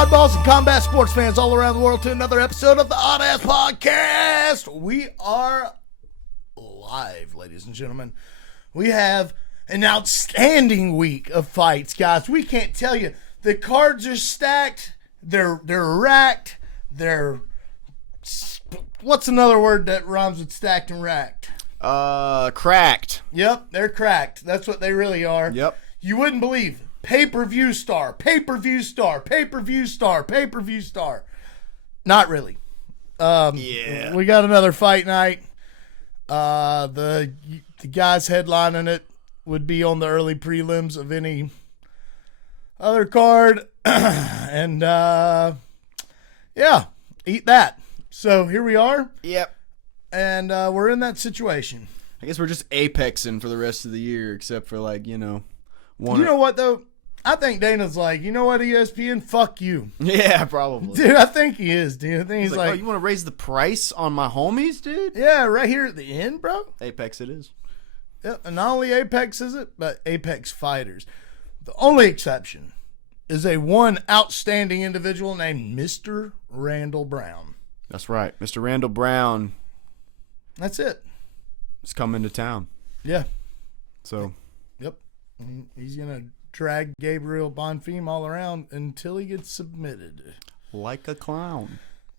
oddballs and combat sports fans all around the world to another episode of the Oddass podcast. We are live, ladies and gentlemen. We have an outstanding week of fights, guys. We can't tell you. The cards are stacked. They're racked. What's another word that rhymes with stacked and racked? Cracked. Yep, they're cracked. That's what they really are. Yep. You wouldn't believe. Pay-per-view star, pay-per-view star, pay-per-view star, pay-per-view star. Not really. Yeah. We got another fight night. The guys headlining it would be on the early prelims of any other card. And, yeah, eat that. So here we are. Yep. And we're in that situation. I guess we're just apexing for the rest of the year, except for one. You know what, though? I think Dana's like, you know what, ESPN? Fuck you. Yeah, probably. Dude, I think he is, dude. I think he's like, oh, you want to raise the price on my homies, dude? Yeah, right here at the end, bro. Apex it is. Yep, and not only Apex is it, but Apex fighters. The only exception is one outstanding individual named Mr. Randall Brown. That's right. Mr. Randall Brown. That's it. Is coming to town. Yeah. So. Yep. He's going to drag Gabriel Bonfim all around until he gets submitted. Like a clown.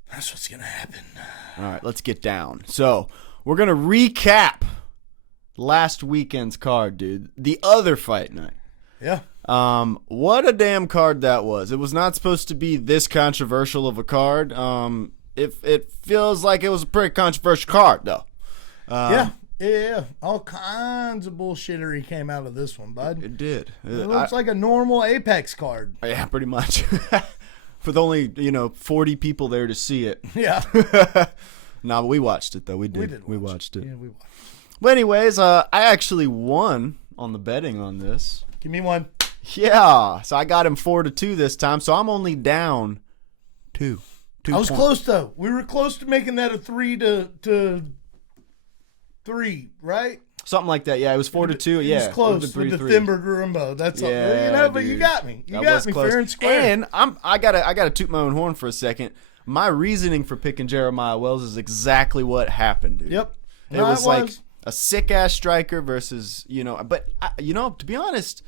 That's what's going to happen. All right, let's get down. So, we're going to recap last weekend's card, dude. The other fight night. Yeah. What a damn card that was. It was not supposed to be this controversial of a card. It feels like it was a pretty controversial card, though. Yeah, all kinds of bullshittery came out of this one, bud. It did. It looks like a normal Apex card. Yeah, pretty much. With only, 40 people there to see it. Yeah. No, but we watched it, though. We did. We watched it. Yeah, we watched it. But anyways, I actually won on the betting on this. Give me one. Yeah. So I got him 4-2 this time, so I'm only down 2. I was close, though. We were close to making that a 3-3, right? Something like that. Yeah, it was 4-2. Yeah, it was close with the Thimber Garumbo. That's all. But dude. you got me. You got me fair and square. And I gotta toot my own horn for a second. My reasoning for picking Jeremiah Wells is exactly what happened, dude. Yep. It was like a sick ass striker versus But to be honest,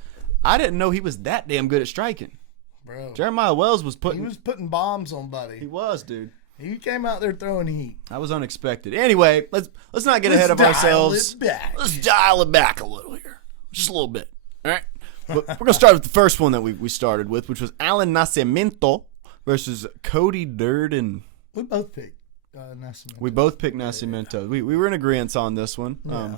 I didn't know he was that damn good at striking. Bro, Jeremiah Wells was putting bombs on Buddy. He was, dude. He came out there throwing heat. That was unexpected. Anyway, let's not get ahead of ourselves. Let's dial it back a little here. Just a little bit. All right. We're going to start with the first one that we started with, which was Alan Nascimento versus Cody Durden. We both picked Nascimento. We both picked Nascimento. Yeah. We were in agreement on this one. Yeah.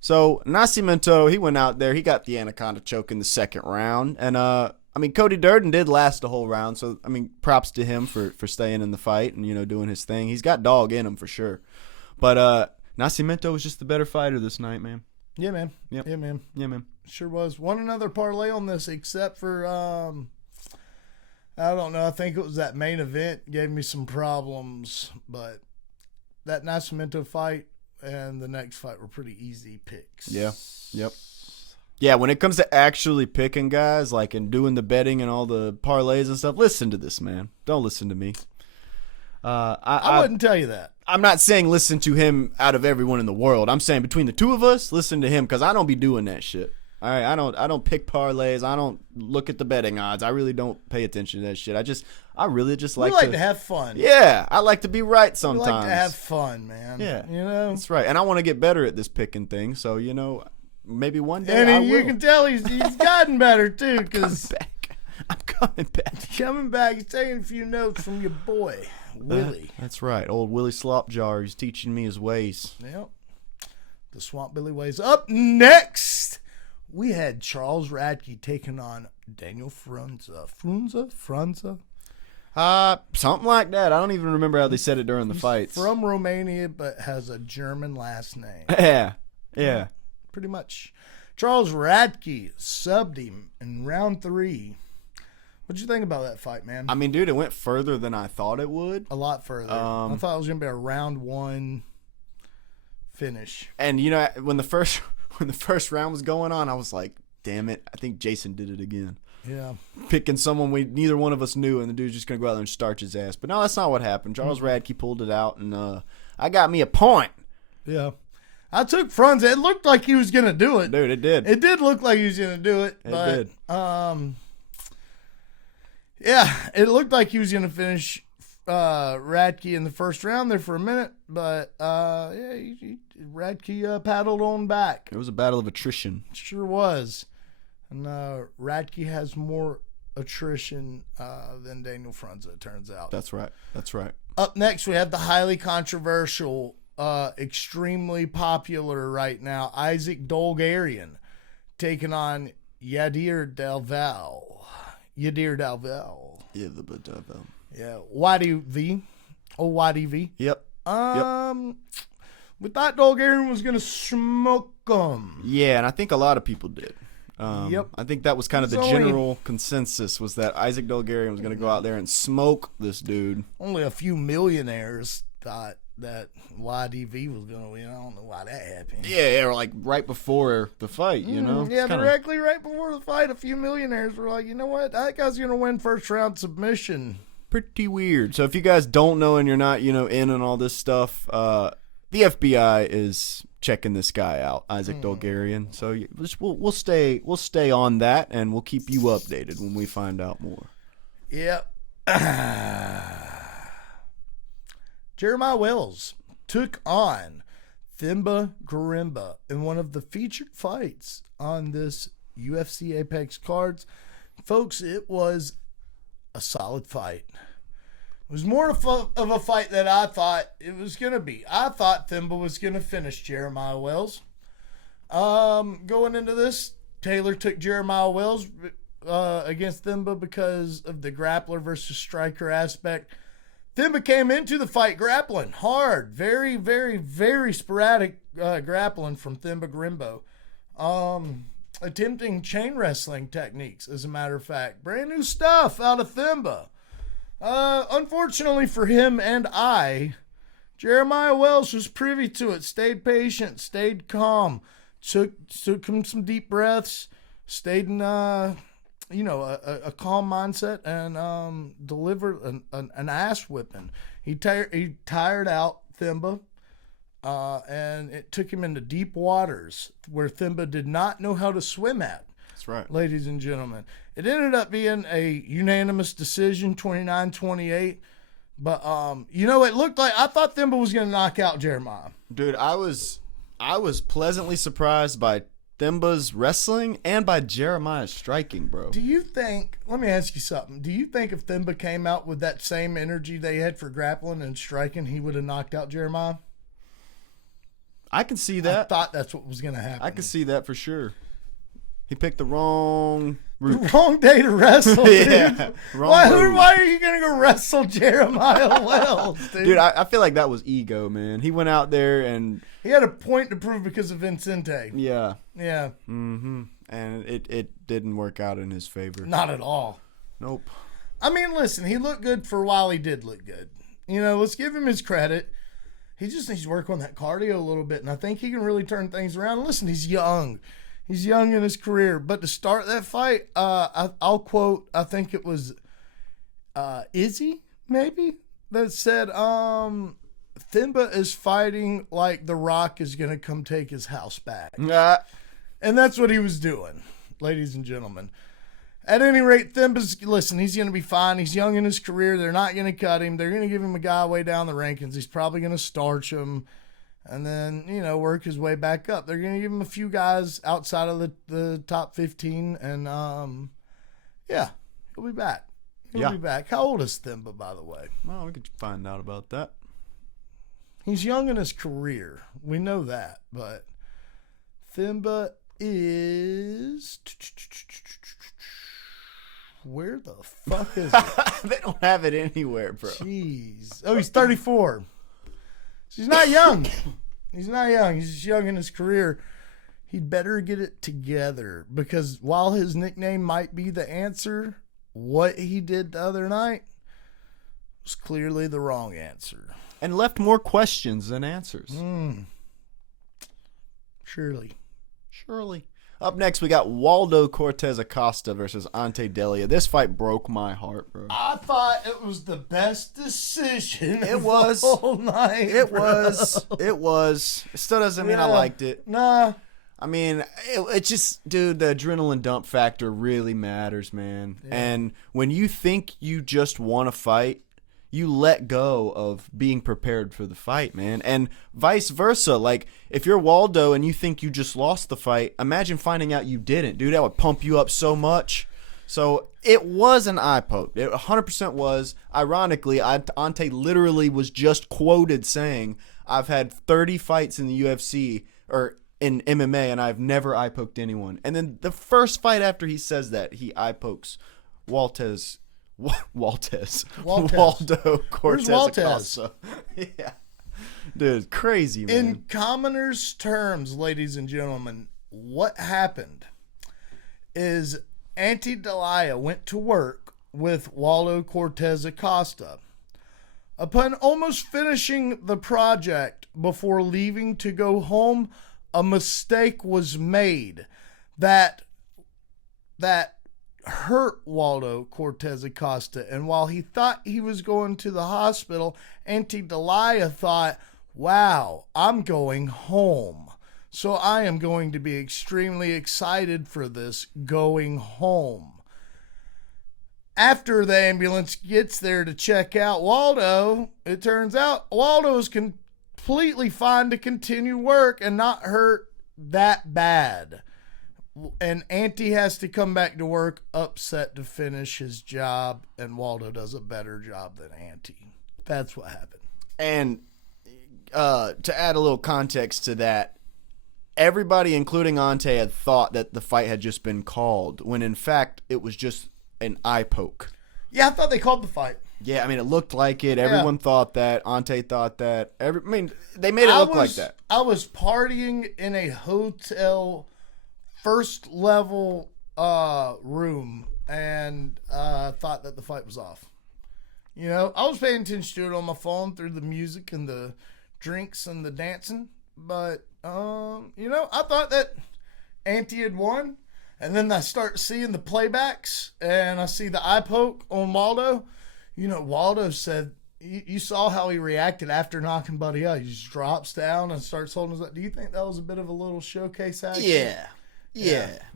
So Nascimento, he went out there. He got the anaconda choke in the second round. And, Cody Durden did last the whole round, so, props to him for staying in the fight and, doing his thing. He's got dog in him for sure. But Nascimento was just the better fighter this night, man. Yeah, man. Yep. Yeah, man. Yeah, man. Sure was. Won another parlay on this, except for, I don't know, I think it was that main event gave me some problems, but that Nascimento fight and the next fight were pretty easy picks. Yeah. Yep. Yeah, when it comes to actually picking guys, and doing the betting and all the parlays and stuff, listen to this, man. Don't listen to me. I wouldn't tell you that. I'm not saying listen to him out of everyone in the world. I'm saying between the two of us, listen to him because I don't be doing that shit. All right, I don't pick parlays. I don't look at the betting odds. I really don't pay attention to that shit. I really just like to have fun. Yeah, I like to be right sometimes. We like to have fun, man. Yeah, that's right. And I want to get better at this picking thing. So maybe one day. And you can tell he's gotten better too, because I'm coming back. Coming back. He's taking a few notes from your boy Willie. That's right, old Willie Slopjar. He's teaching me his ways. Yep, the Swamp Billy ways. Up next, we had Charles Radke taking on Daniel Frunza. Frunza. Something like that. I don't even remember how they said it during the fights. From Romania, but has a German last name. Yeah. Pretty much. Charles Radke subbed him in round 3. What'd you think about that fight, man? Dude, it went further than I thought it would. A lot further. I thought it was gonna be a round 1 finish. And when the first round was going on, I was like, damn it, I think Jason did it again. Yeah. Picking someone neither one of us knew, and the dude's just going to go out there and starch his ass. But no, that's not what happened. Charles Radke pulled it out, and I got me a point. Yeah. I took Frunze. It looked like he was going to do it. Dude, it did. It did look like he was going to do it. It but, did. Yeah, it looked like he was going to finish Radke in the first round there for a minute. But, Radke paddled on back. It was a battle of attrition. It sure was. And Radke has more attrition than Daniel Frunze, it turns out. That's right. That's right. Up next, we have the highly controversial, extremely popular right now, Isaac Dolgarian taking on Yadir Dalval. Yeah, the Dalval. Yeah, YDV. Oh, YDV. Yep. We thought Dolgarian was going to smoke him. Yeah, and I think a lot of people did. Yep. I think that was kind of the general consensus, was that Isaac Dolgarian was going to go out there and smoke this dude. Only a few millionaires thought that YDV was going to win. I don't know why that happened. Yeah, or like right before the fight, you know? Yeah, directly right before the fight, a few millionaires were like, you know what? That guy's going to win first round submission. Pretty weird. So if you guys don't know and you're not, in on all this stuff, the FBI is checking this guy out, Isaac Dolgarian. So we'll stay on that, and we'll keep you updated when we find out more. Yep. Jeremiah Wells took on Thimba Garimba in one of the featured fights on this UFC Apex cards. Folks, it was a solid fight. It was more of a fight than I thought it was going to be. I thought Thimba was going to finish Jeremiah Wells. Going into this, Taylor took Jeremiah Wells against Thimba because of the grappler versus striker aspect. Thimba came into the fight grappling hard. Very, very, very sporadic grappling from Thimba Garimbo. Attempting chain wrestling techniques, as a matter of fact. Brand new stuff out of Thimba. Unfortunately for him and I, Jeremiah Wells was privy to it. Stayed patient, stayed calm, took him some deep breaths, stayed in a calm mindset, and delivered an ass whipping. He tired out Thimba, and it took him into deep waters where Thimba did not know how to swim at. That's right. Ladies and gentlemen. It ended up being a unanimous decision, 29-28. But, it looked like, I thought Thimba was going to knock out Jeremiah. Dude, I was pleasantly surprised by Thimba's wrestling and by Jeremiah's striking, bro. Do you think, let me ask you something. Do you think if Thimba came out with that same energy they had for grappling and striking, he would have knocked out Jeremiah? I can see that. I thought that's what was going to happen. I can see that for sure. He picked the wrong route. The wrong day to wrestle, dude. Yeah. Why are you going to go wrestle Jeremiah Wells, dude? Dude, I feel like that was ego, man. He went out there and... He had a point to prove because of Vincente. Yeah. Yeah. Mm-hmm. And it didn't work out in his favor. Not at all. Nope. I mean, listen, he looked good for a while. He did look good. Let's give him his credit. He just needs to work on that cardio a little bit, and I think he can really turn things around. And listen, he's young. He's young in his career. But to start that fight, I'll quote, I think it was Izzy, maybe, that said, Thimba is fighting like The Rock is going to come take his house back. And that's what he was doing, ladies and gentlemen. At any rate, Thimba's, listen, he's going to be fine. He's young in his career. They're not going to cut him. They're going to give him a guy way down the rankings. He's probably going to starch him and then, work his way back up. They're going to give him a few guys outside of the top 15. And, he'll be back. He'll be back. How old is Thimba, by the way? Well, we could find out about that. He's young in his career. We know that. But Thimba is... Where the fuck is it? They don't have it anywhere, bro. Jeez. Oh, he's 34. So he's not young. He's not young. He's just young in his career. He'd better get it together because while his nickname might be the answer, what he did the other night was clearly the wrong answer. And left more questions than answers. Surely. Up next, we got Waldo Cortez Acosta versus Ante Delia. This fight broke my heart, bro. I thought it was the best decision It was. the whole night. It bro. was. It was. It still doesn't mean I liked it. Nah. I mean, it just, dude, the adrenaline dump factor really matters, man. Yeah. And when you think you just won a fight, you let go of being prepared for the fight, man. And vice versa. Like, if you're Waldo and you think you just lost the fight, imagine finding out you didn't. Dude, that would pump you up so much. So it was an eye poke. It 100% was. Ironically, Ante literally was just quoted saying, I've had 30 fights in the UFC, or in MMA, and I've never eye poked anyone. And then the first fight after he says that, he eye pokes Waldo Cortez Acosta. Yeah. Dude, crazy, man. In commoners' terms, ladies and gentlemen, what happened is Ante Delia went to work with Waldo Cortez Acosta. Upon almost finishing the project before leaving to go home, a mistake was made that hurt Waldo Cortez Acosta. And while he thought he was going to the hospital, Ante Delia thought, wow, I'm going home. So I am going to be extremely excited for this going home. After the ambulance gets there to check out Waldo, it turns out Waldo is completely fine to continue work and not hurt that bad. And Ante has to come back to work upset to finish his job, and Waldo does a better job than Ante. That's what happened. And to add a little context to that, everybody, including Ante, had thought that the fight had just been called, when in fact it was just an eye poke. Yeah, I thought they called the fight. Yeah, I mean, it looked like it. Everyone thought that. Ante thought that. They made it look like that. I was partying in a hotel first level room and thought that the fight was off. You know, I was paying attention to it on my phone through the music and the drinks and the dancing. But, you know, I thought that Ante had won. And then I start seeing the playbacks and I see the eye poke on Waldo. You know, Waldo said, you saw how he reacted after knocking Buddy out. He just drops down and starts holding his up. Do you think that was a bit of a little showcase action? Yeah.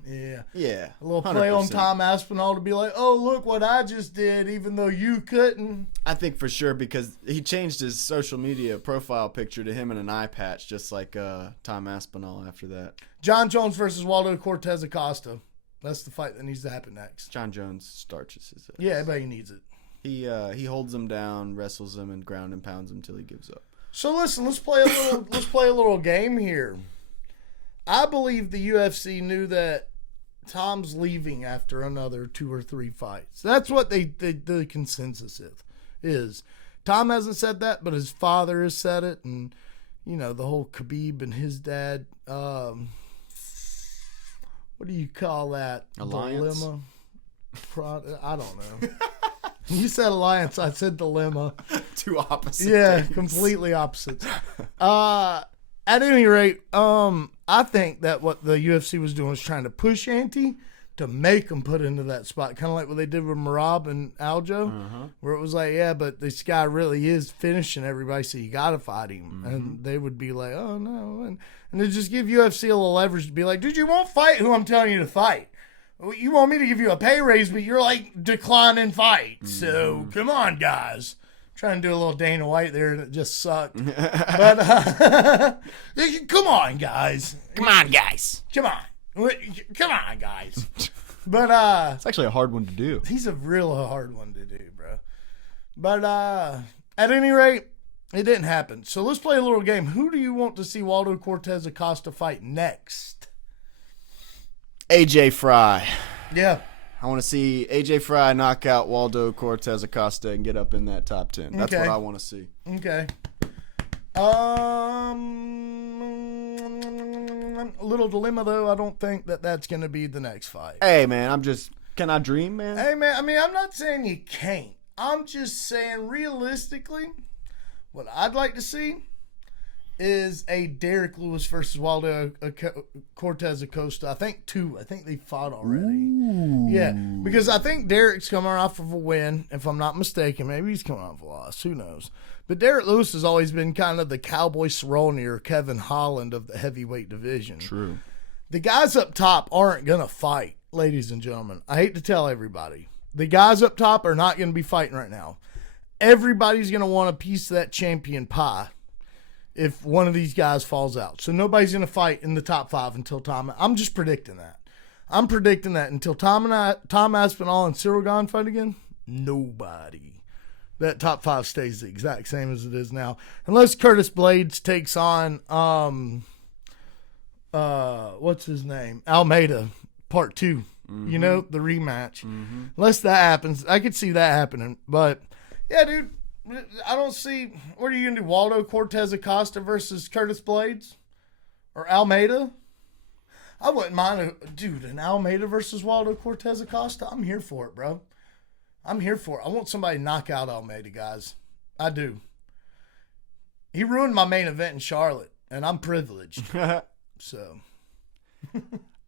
A little play 100%. On Tom Aspinall to be like, oh, look what I just did, even though you couldn't. I think for sure, because he changed his social media profile picture to him in an eye patch, just like Tom Aspinall after that. John Jones versus Waldo Cortez Acosta. That's the fight that needs to happen next. John Jones starches his ass. Yeah, everybody needs it. He holds him down, wrestles him, and ground and pounds him until he gives up. So listen, let's play a little game here. I believe the UFC knew that Tom's leaving after another 2 or 3 fights. That's what the consensus is. Tom hasn't said that, but his father has said it, and you know the whole Khabib and his dad. What do you call that? Alliance? Dilemma? I don't know. You said alliance. I said dilemma. Two opposites. Yeah, completely opposites. At any rate, I think that what the UFC was doing was trying to push Ante to make him put into that spot, kind of like what they did with Merab and Aljo, where it was like, yeah, but this guy really is finishing everybody, so you got to fight him. And they would be like, oh, no. And they just give UFC a little leverage to be like, dude, you won't fight who I'm telling you to fight. You want me to give you a pay raise, but you're like declining fights. So come on, guys. Trying to do a little Dana White there, and it just sucked. But come on, guys. Come on, guys. Come on, guys. But it's actually a hard one to do. He's a real hard one to do, bro. But at any rate, it didn't happen. So let's play a little game. Who do you want to see Waldo Cortez Acosta fight next? AJ Fry. Yeah. I want to see AJ Fry knock out Waldo Cortez Acosta and get up in that top 10. That's what I want to see. Okay. A little dilemma, though. I don't think that that's going to be the next fight. Hey, man, can I dream, man? Hey, man, I mean, I'm not saying you can't. I'm just saying realistically, what I'd like to see is a Derek Lewis versus Waldo Cortez Acosta. I think 2. I think they fought already. Ooh. Yeah, because I think Derek's coming off of a win, if I'm not mistaken. Maybe he's coming off a loss. Who knows? But Derek Lewis has always been kind of the Cowboy Cerrone or Kevin Holland of the heavyweight division. True. The guys up top aren't going to fight, ladies and gentlemen. I hate to tell everybody. The guys up top are not going to be fighting right now. Everybody's going to want a piece of that champion pie if one of these guys falls out. So nobody's going to fight in the top 5 until Tom. I'm just predicting that. I'm predicting that until Tom Aspinall and Cyril Gane fight again, nobody. That top 5 stays the exact same as it is now. Unless Curtis Blades takes on, what's his name? Almeida, part 2. Mm-hmm. You know, the rematch. Mm-hmm. Unless that happens, I could see that happening. But, yeah, dude. I don't see. What are you going to do? Waldo Cortez Acosta versus Curtis Blades? Or Almeida? I wouldn't mind. An Almeida versus Waldo Cortez Acosta? I'm here for it, bro. I'm here for it. I want somebody to knock out Almeida, guys. I do. He ruined my main event in Charlotte, and I'm privileged. So.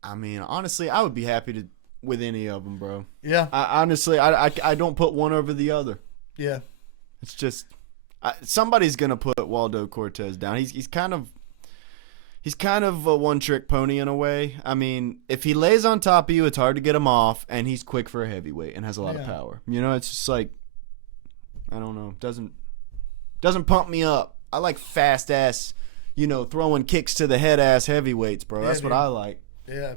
I mean, honestly, I would be happy with any of them, bro. Yeah. I don't put one over the other. Yeah. It's just somebody's gonna put Waldo Cortez down. He's kind of a one-trick pony in a way. I mean, if he lays on top of you, it's hard to get him off, and he's quick for a heavyweight and has a lot of power. You know, it's just like, I don't know, doesn't pump me up. I like fast ass, throwing kicks to the head ass heavyweights, bro. That's what I like. Yeah.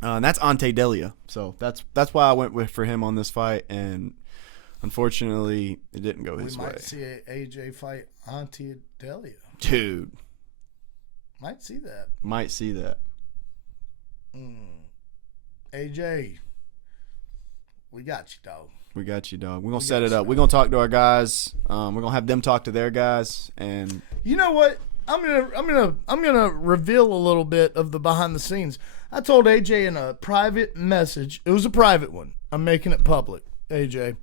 And that's Ante Delia, so that's why I went for him on this fight, and unfortunately, it didn't go his way. We might see AJ fight Ante Delia. Dude. Might see that. AJ, we got you, dog. We're going to set it up. We're going to talk to our guys. We're going to have them talk to their guys. And you know what? I'm gonna reveal a little bit of the behind the scenes. I told AJ in a private message. It was a private one. I'm making it public. AJ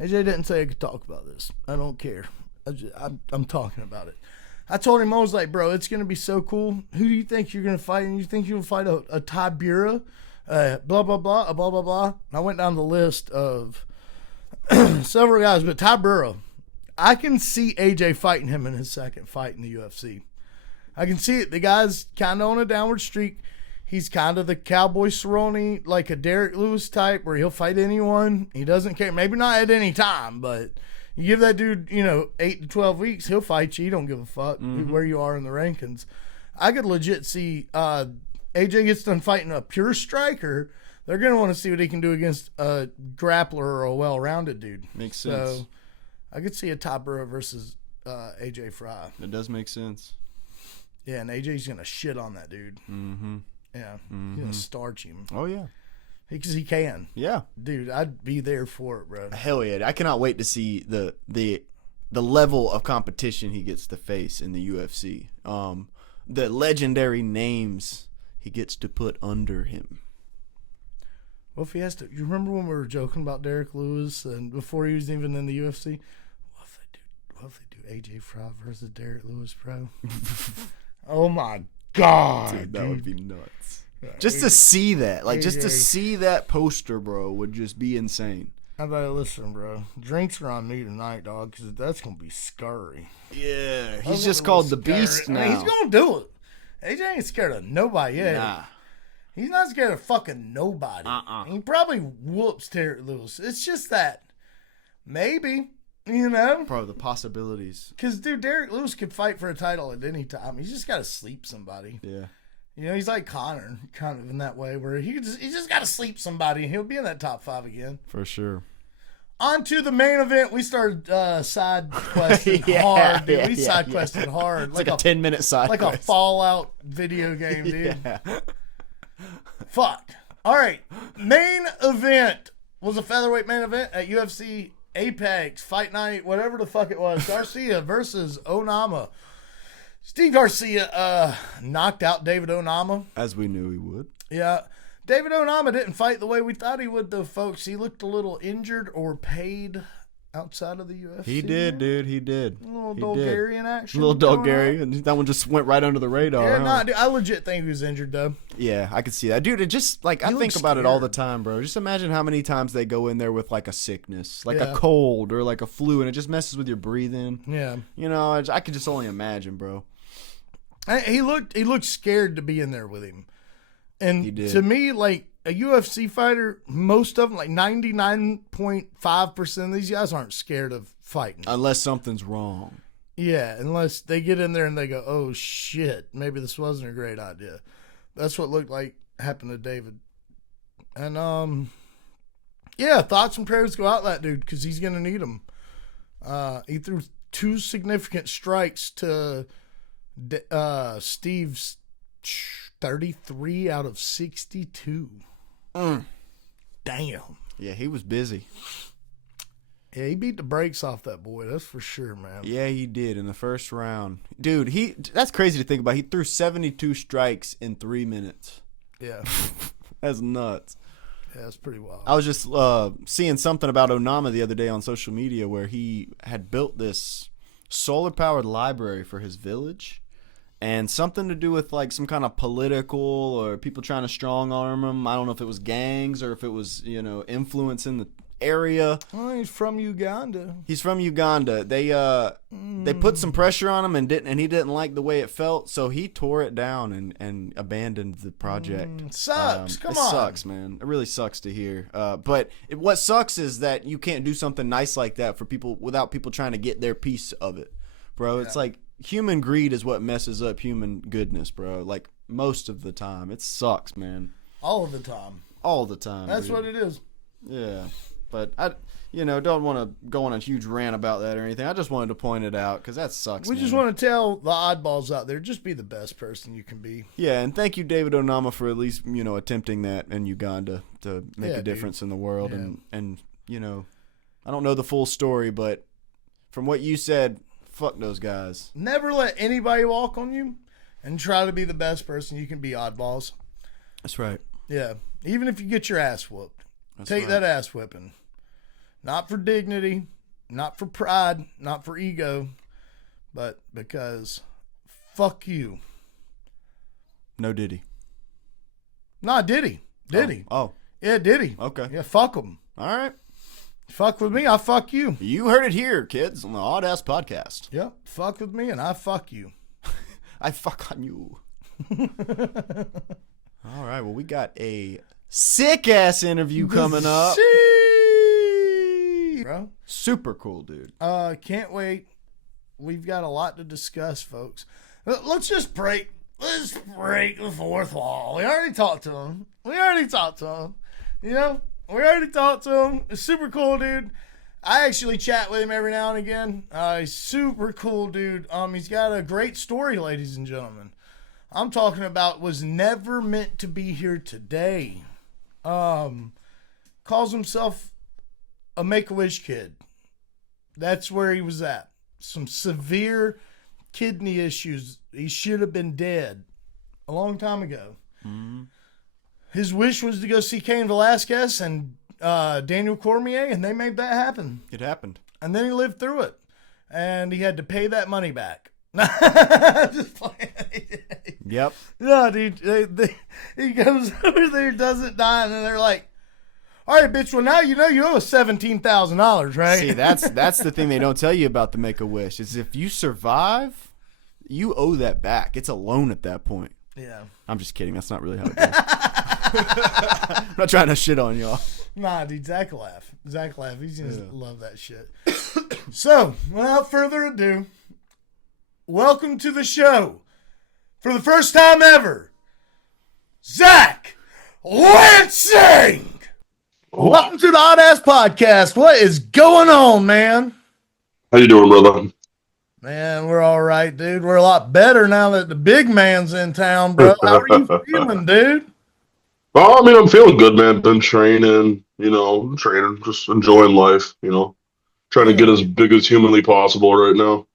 didn't say I could talk about this. I don't care. I'm talking about it. I told him, I was like, bro, it's going to be so cool. Who do you think you're going to fight? And you think you'll fight a Tybura? Blah, blah, blah, blah, blah, blah. And I went down the list of several guys. But Tybura, I can see AJ fighting him in his second fight in the UFC. I can see it. The guy's kind of on a downward streak. He's kind of the Cowboy Cerrone, like a Derek Lewis type, where he'll fight anyone. He doesn't care. Maybe not at any time, but you give that dude, 8 to 12 weeks, he'll fight you. He don't give a fuck where you are in the rankings. I could legit see AJ gets done fighting a pure striker. They're going to want to see what he can do against a grappler or a well-rounded dude. Makes sense. So I could see a Tybura versus AJ Fry. It does make sense. Yeah, and AJ's going to shit on that dude. Mm-hmm. Yeah, he's going to starch him. Oh, yeah. Because he can. Yeah. Dude, I'd be there for it, bro. Hell yeah. I cannot wait to see the level of competition he gets to face in the UFC. The legendary names he gets to put under him. Well, if he has to, you remember when we were joking about Derek Lewis and before he was even in the UFC? What if they do AJ Fry versus Derek Lewis, bro? Oh my God. Dude, that would be nuts. Just to see that, just to see that poster, bro, would just be insane. How about listen, bro? Drinks are on me tonight, dog, because that's gonna be scurry. Yeah, he's just called the Beast now. I mean, he's gonna do it. AJ ain't scared of nobody yet. Nah. He's not scared of fucking nobody. He probably whoops Derek Lewis. It's just that maybe, Bro, the possibilities. Because, dude, Derek Lewis could fight for a title at any time. He's just got to sleep somebody. Yeah. He's like Connor, kind of in that way, where he just got to sleep somebody, and he'll be in that top 5 again. For sure. On to the main event. We started side questing hard, dude. We side quested hard. It's like a 10-minute side like quest. A Fallout video game, dude. Fuck. All right. Main event was a featherweight main event at UFC Apex Fight Night, whatever the fuck it was. Garcia versus Onama. Steve Garcia knocked out David Onama. As we knew he would. Yeah. David Onama didn't fight the way we thought he would, though, folks. He looked a little injured or paid. outside of the UFC. He did, dude. He did. A little He Bulgarian action. Little Bulgarian, and that one just went right under the radar. Yeah, huh? nah, dude, I legit think he was injured though. Yeah, I could see that, dude. It just like I He think looks about it all the scared. time, bro. Just imagine how many times they go in there with like a sickness, like Yeah. a cold or like a flu, and it just messes with your breathing. Yeah, You know, I could just only imagine, bro. he looked scared to be in there with him, and He did. to me, like a UFC fighter, most of them, like 99.5% of these guys aren't scared of fighting. Unless something's wrong. Yeah, unless they get in there and they go, "Oh shit, maybe this wasn't a great idea." That's what looked like happened to David. And yeah, thoughts and prayers go out to that dude because he's gonna need them. He threw 2 significant strikes to Steve's 33 out of 62. Damn. Yeah, he was busy. Yeah, he beat the brakes off that boy. That's for sure, man. Yeah, he did in the first round. Dude, that's crazy to think about. He threw 72 strikes in 3 minutes. Yeah, That's nuts. yeah, that's pretty wild. I was just seeing something about Onama the other day on social media where he had built this solar-powered library for his village. And something to do with like some kind of political or people trying to strong arm him. I don't know if it was gangs or if it was, influence in the area. Well, he's from Uganda. He's from Uganda. They put some pressure on him and he didn't like the way it felt, so he tore it down and abandoned the project. Sucks. Come it on. sucks, man. It really sucks to hear. But what sucks is that you can't do something nice like that for people without people trying to get their piece of it, bro. It's like human greed is what messes up human goodness, bro. Like most of the time. It sucks, man. All of the time. All the time. That's dude. what it is. Yeah. But I don't want to go on a huge rant about that or anything. I just wanted to point it out because that sucks. We just want to tell the oddballs out there, just be the best person you can be. Yeah, and thank you, David Onama, for at least attempting that in Uganda to make Yeah, a difference in the world. Yeah. And I don't know the full story, but from what you said, fuck those guys. Never let anybody walk on you, and try to be the best person you can be, oddballs. That's right. Yeah, even if you get your ass whooped, That's take right. that ass whipping. Not for dignity, not for pride, not for ego, but because fuck you. No Diddy. Nah, did he? Did he? Oh, Yeah, did he? okay. Yeah, fuck him. All right. Fuck with me, I fuck you. You heard it here, kids, on the Oddass podcast. Yep, fuck with me and I fuck you. I fuck on you. All right. Well, we got a sick ass interview coming up. See, bro. Super cool, dude. Can't wait. We've got a lot to discuss, folks. Let's just break. Let's break the fourth wall. We already talked to him. We already talked to him. We already talked to him. It's super cool, dude. I actually chat with him every now and again. He's super cool, dude. He's got a great story, ladies and gentlemen. I'm talking about was never meant to be here today. Calls himself a Make-A-Wish kid. That's where he was at. Some severe kidney issues. He should have been dead a long time ago. Mm-hmm. His wish was to go see Cain Velasquez and Daniel Cormier, and they made that happen. It happened. And then he lived through it. And he had to pay that money back. Just playing. Yep. No, dude. He goes over there, doesn't die, and then they're like, all right, bitch, well, now you know you owe us $17,000, right? See, that's the thing they don't tell you about the Make-A-Wish is if you survive, you owe that back. It's a loan at that point. Yeah. I'm just kidding. That's not really how it goes. I'm not trying to shit on y'all. Nah, dude, Zak laugh. He's going to love that shit. So, without further ado, welcome to the show. For the first time ever, Zak Lansing! Welcome to the Oddass podcast. What is going on, man? How you doing, brother? Man, we're all right, dude. We're a lot better now that the big man's in town, bro. How are you feeling, dude? Well, I mean, I'm feeling good, man. Been training, just enjoying life, trying to get as big as humanly possible right now.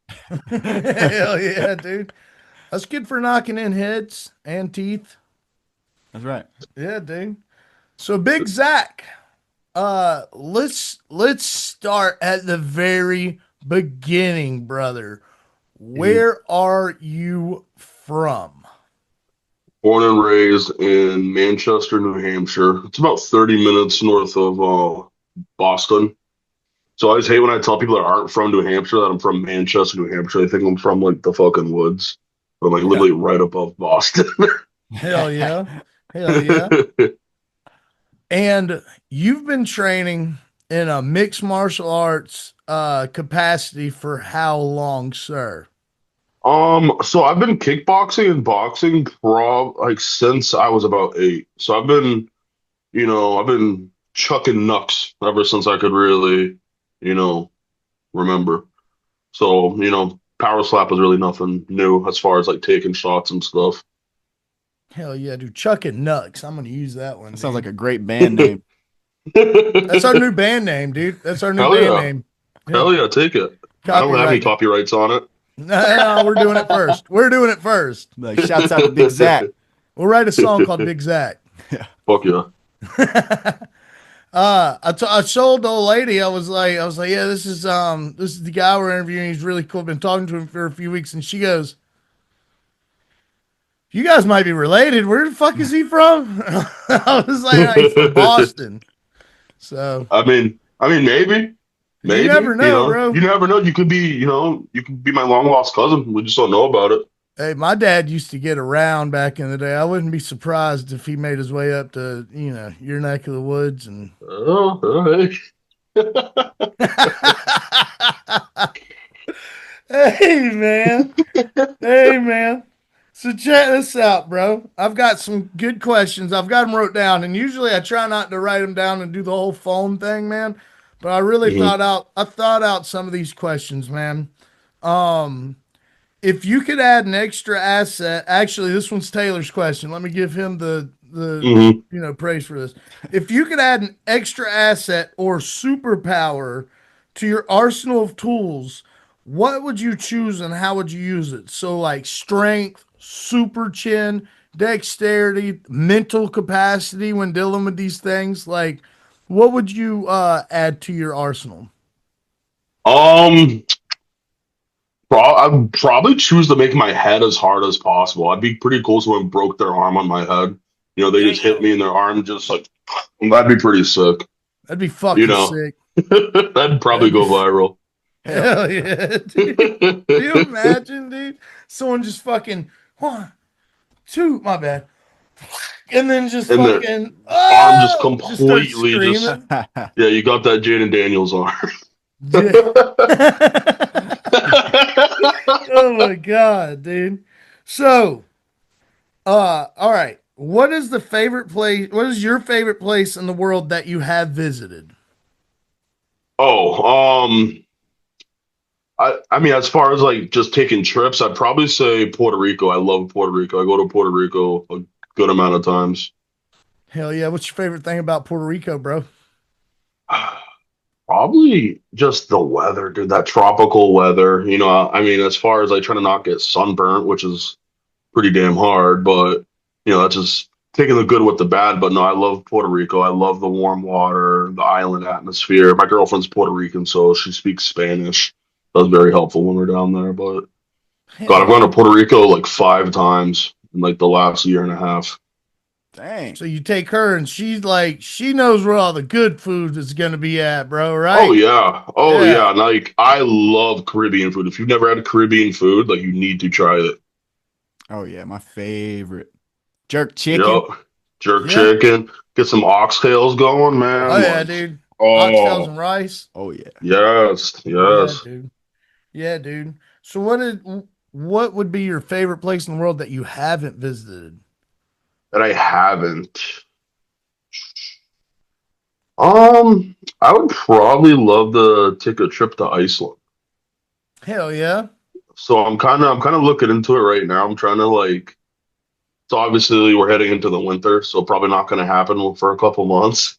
Hell yeah, dude. That's good for knocking in heads and teeth. That's right. Yeah, dude. So, Big Zak, Let's start at the very beginning, brother. Mhm. Where are you from? Born and raised in Manchester, New Hampshire. It's about 30 minutes north of Boston. So I always hate when I tell people that aren't from New Hampshire that I'm from Manchester, New Hampshire. They think I'm from like the fucking woods. But I'm like Yeah. literally right above Boston. Hell yeah. Hell yeah. And you've been training in a mixed martial arts capacity for how long, sir? So I've been kickboxing and boxing like since I was about 8. So I've been chucking knucks ever since I could really, you know, remember. So, power slap was really nothing new as far as like taking shots and stuff. Hell yeah, dude. Chuck and Nux. I'm gonna use that one, That sounds like dude. a great band name. That's our new band name, dude. That's our new Hell band yeah. name. Yeah. Hell yeah, take it. I don't have any Copyright. copyrights on it. No, we're doing it first. We're doing it first. Like, shouts out to Big Zach. We'll write a song called Big Zach. Fuck yeah. I told the old lady, I was like, yeah, this is the guy we're interviewing. He's really cool. Been talking to him for a few weeks, and she goes, "You guys might be related. Where the fuck is he from?" I was like, "Oh, he's from Boston." So Maybe, you maybe, never know, bro. you never know. You could be my long lost cousin. We just don't know about it. Hey, my dad used to get around back in the day. I wouldn't be surprised if he made his way up to, your neck of the woods and Oh, all Hey man. Hey man. So check this out, bro. I've got some good questions. I've got them wrote down, and usually I try not to write them down and do the whole phone thing, man. But I really right. thought out some of these questions, man. Um, if you could add an extra asset, actually, this one's Taylor's question. Let me give him the hmm praise for this. If you could add an extra asset or superpower to your arsenal of tools, what would you choose and how would you use it? So like strength, super chin, dexterity, mental capacity when dealing with these things, like what would you add to your arsenal? Um, I'd probably choose to make my head as hard as possible. I'd be pretty cool if someone broke their arm on my head. They just hit Damn. me in their arm, just like that'd be pretty sick. That'd be You fucking know, sick. that'd probably That'd be go viral. Hell, hell yeah, dude. Do you imagine, dude? Someone just fucking one, two, my bad. And then just And their fucking arm just just start completely just screaming. yeah, you got that Jaden Daniels arm. Yeah. Oh my god, dude. So, all right. What is your favorite place in the world that you have visited? Oh, I mean, as far as like just taking trips, I'd probably say Puerto Rico. I love Puerto Rico. I go to Puerto Rico a good amount of times. Hell yeah. What's your favorite thing about Puerto Rico, bro? Probably just the weather, dude. That tropical weather. I mean, as far as like trying to not get sunburnt, which is pretty damn hard, but that's just taking the good with the bad. But no, I love Puerto Rico. I love the warm water, the island atmosphere. My girlfriend's Puerto Rican, so she speaks Spanish. That was very helpful when we're down there. But God, Hell I've gone to yeah. Puerto Rico like 5 times in like the last year and a half. dang. So you take her and she's like, she knows where all the good food is going to be at, bro, Oh right? yeah. Oh Yeah. yeah. Like I love Caribbean food. If you've never had Caribbean food, like you need to try it. Oh yeah, my favorite. Jerk chicken. Yep. Jerk Yeah. chicken. Get some oxtails going, Oh, man. yeah, Like, dude. Oxtails oh and rice. Oh yeah. yes, Yeah, yes. dude. Yeah, dude. So what would be your favorite place in the world that you haven't visited? That I haven't. I would probably love to take a trip to Iceland. Hell yeah. So I'm kind of looking into it right now. I'm trying to like. So obviously we're heading into the winter, so probably not going to happen for a couple months.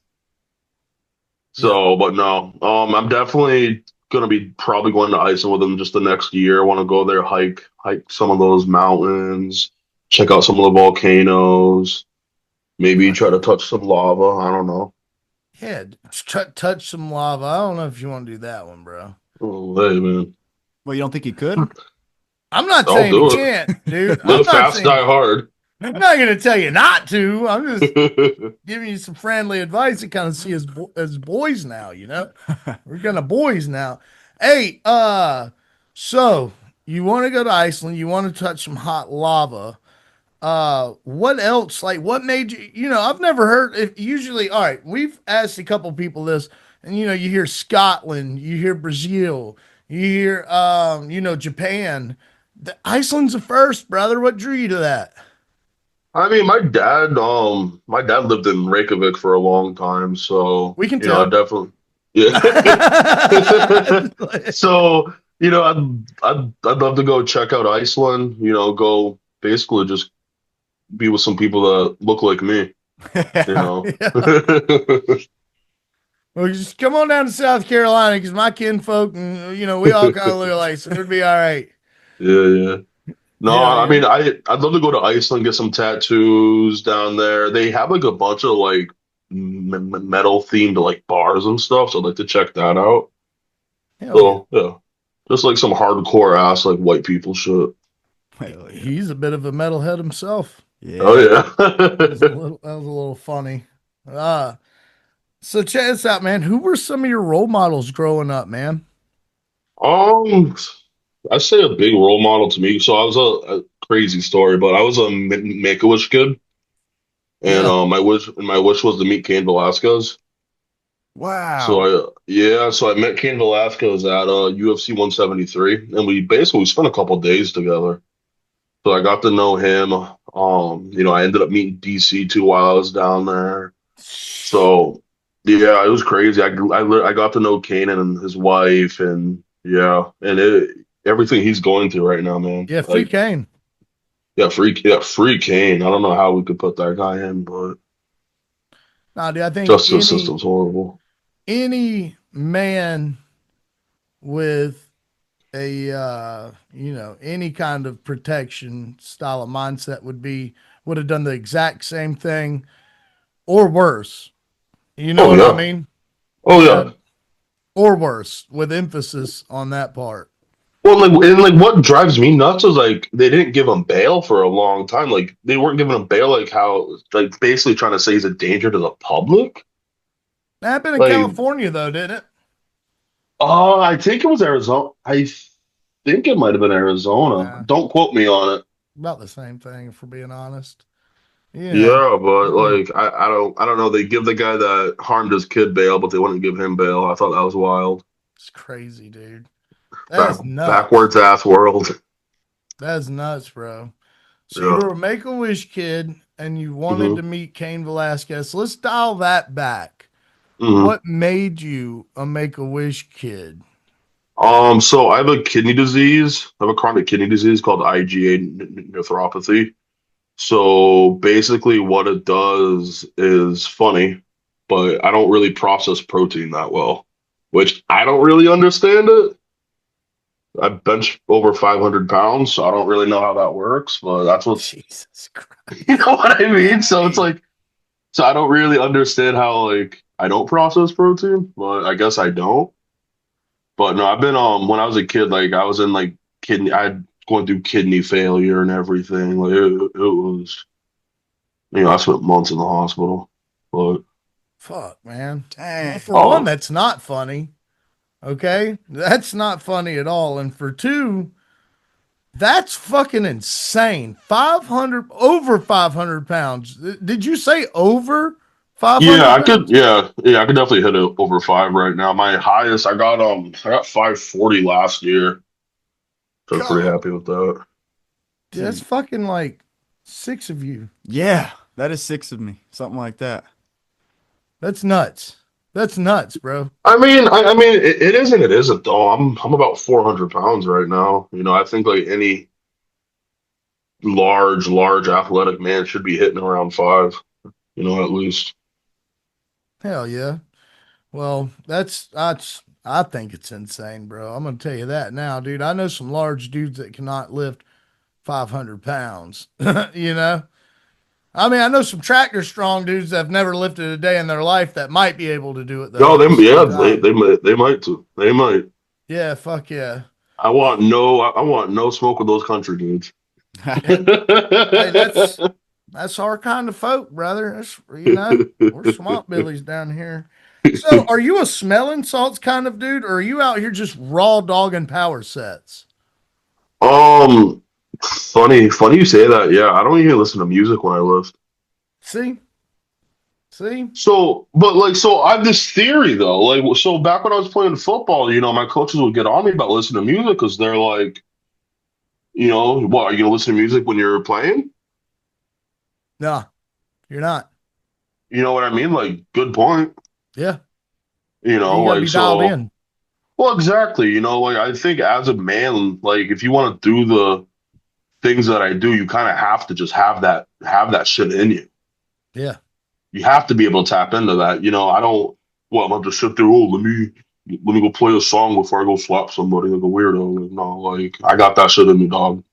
Yeah. So, but no, I'm definitely going to be probably going to Iceland within just the next year. I want to go there, hike some of those mountains, check out some of the volcanoes, maybe Fuck try to yeah. touch some lava. I don't know. Yeah, touch some lava. I don't know if you want to do that one, bro. Oh, hey, man. Well, you don't think he could? I'm not I'll saying you do it. can't, dude. I'm Live not fast, die saying hard. I'm not going to tell you not to. I'm just giving you some friendly advice to kind of see as boys now, you know? We're kind of boys now. Hey, so you want to go to Iceland, you want to touch some hot lava. What else? Like what made you, I've never heard if usually, all right, we've asked a couple people this, and you hear Scotland, you hear Brazil, you hear Japan. Iceland's the first, brother. What drew you to that? I mean, my dad lived in Reykjavik for a long time, so We can you know, I tell. definitely, yeah. So I'd love to go check out Iceland. Go basically just be with some people that look like me. You Yeah. know. Yeah. Well, just come on down to South Carolina because my kinfolk and we all kind of look alike, so it'd be all right. Yeah, yeah. No, Hell I yeah. mean, I'd love to go to Iceland, get some tattoos down there. They have like a bunch of like metal themed like bars and stuff, so I'd like to check that out. Hell yeah. So yeah, just like some hardcore ass like white people shit. Hell yeah. He's a bit of a metalhead himself. Oh Yeah. yeah. That was a little funny. Uh, so check this out, man. Who were some of your role models growing up, man? Um, I say a big role model to me. So I was a crazy story, but I was a Make-A-Wish kid, and Yeah. my wish was to meet Cain Velasquez. So Wow. so I met Cain Velasquez at UFC 173, and we basically spent a couple days together. So I got to know him. I ended up meeting DC too while I was down there. So yeah, it was crazy. I got to know Kanan and his wife, and yeah, and everything he's going through right now, man. Yeah, free Like Kane. free Kane. I don't know how we could put that guy in, but Nah, dude, I think justice system's horrible. any man with a any kind of protection style of mindset would have done the exact same thing or worse. You know Oh what I yeah, mean? oh Yeah, yeah. or worse, with emphasis on that part. Well, like what drives me nuts is like they didn't give him bail for a long time. Like they weren't giving him bail, like how like basically trying to say he's a danger to the public. That happened in Like, California though, didn't it? oh, I think it was Arizona. I think it might have been Arizona. Nah, Don't quote me on it. about the same thing, if we're being honest. You know, Yeah, but mm, like I don't know. They give the guy that harmed his kid bail, but they wouldn't give him bail. I thought that was wild. it's crazy, dude. That is nuts. Backwards ass world. That is nuts, bro. So you Yeah. were a Make-A-Wish kid and you wanted hmm to meet Cain Velasquez. So let's dial that back. hmm What made you a Make-A-Wish kid? So I have a kidney disease. I have a chronic kidney disease called IgA nephropathy. So basically, what it does is funny, but I don't really process protein that well, which I don't really understand it. I bench over 500 pounds, so I don't really know how that works, but that's what, Jesus you Christ. know what I mean? So it's Hey. like, so I don't really understand how, like, I don't process protein, but I guess I don't. But no, I've been, when I was a kid, like, I was in, like, I going through kidney failure and everything. Like, it was, I spent months in the hospital, but, Fuck, man. Well, Dang. for one, oh, that's not funny. Okay. That's not funny at all. And for two, that's fucking insane. 500, over 500 pounds. Did you say over yeah, 500 pounds? I could definitely hit it over five right now. My highest, I got 540 last year, so I'm pretty God. happy with that. Dude, that's fucking like six of you. Yeah. That is 6 of me. Something like that. That's nuts. That's nuts, bro. I mean, it is and it isn't though. I'm about 400 pounds right now. I think like any large athletic man should be hitting around five. At least. Hell yeah. Well, I think it's insane, bro. I'm gonna tell you that now, dude. I know some large dudes that cannot lift 500 pounds. you know, I mean, I know some tractor strong dudes that have never lifted a day in their life that might be able to do it though. No, at the same time. they might too. They might. Yeah, fuck yeah. I want no smoke with those country dudes. Hey, that's our kind of folk, brother. That's, we're swamp billies down here. So, are you a smelling salts kind of dude, or are you out here just raw dogging power sets? um, funny you say that. Yeah, I don't even listen to music when I lift. See, see, So I have this theory though. Like, so back when I was playing football, my coaches would get on me about listening to music because they're like, what, are you gonna listen to music when you're playing? no, you're not. You know what I mean? Like, good point. Yeah, you gotta Like, be dialed so, in. well, exactly. Like, I think as a man, like, if you want to do the things that I do, you kind of have to just have that shit in you. Yeah, You have to be able to tap into that. I don't, well, I'm gonna just sit there, oh, let me go play a song before I go slap somebody like a weirdo. Like, no, like, I got that shit in me, dog.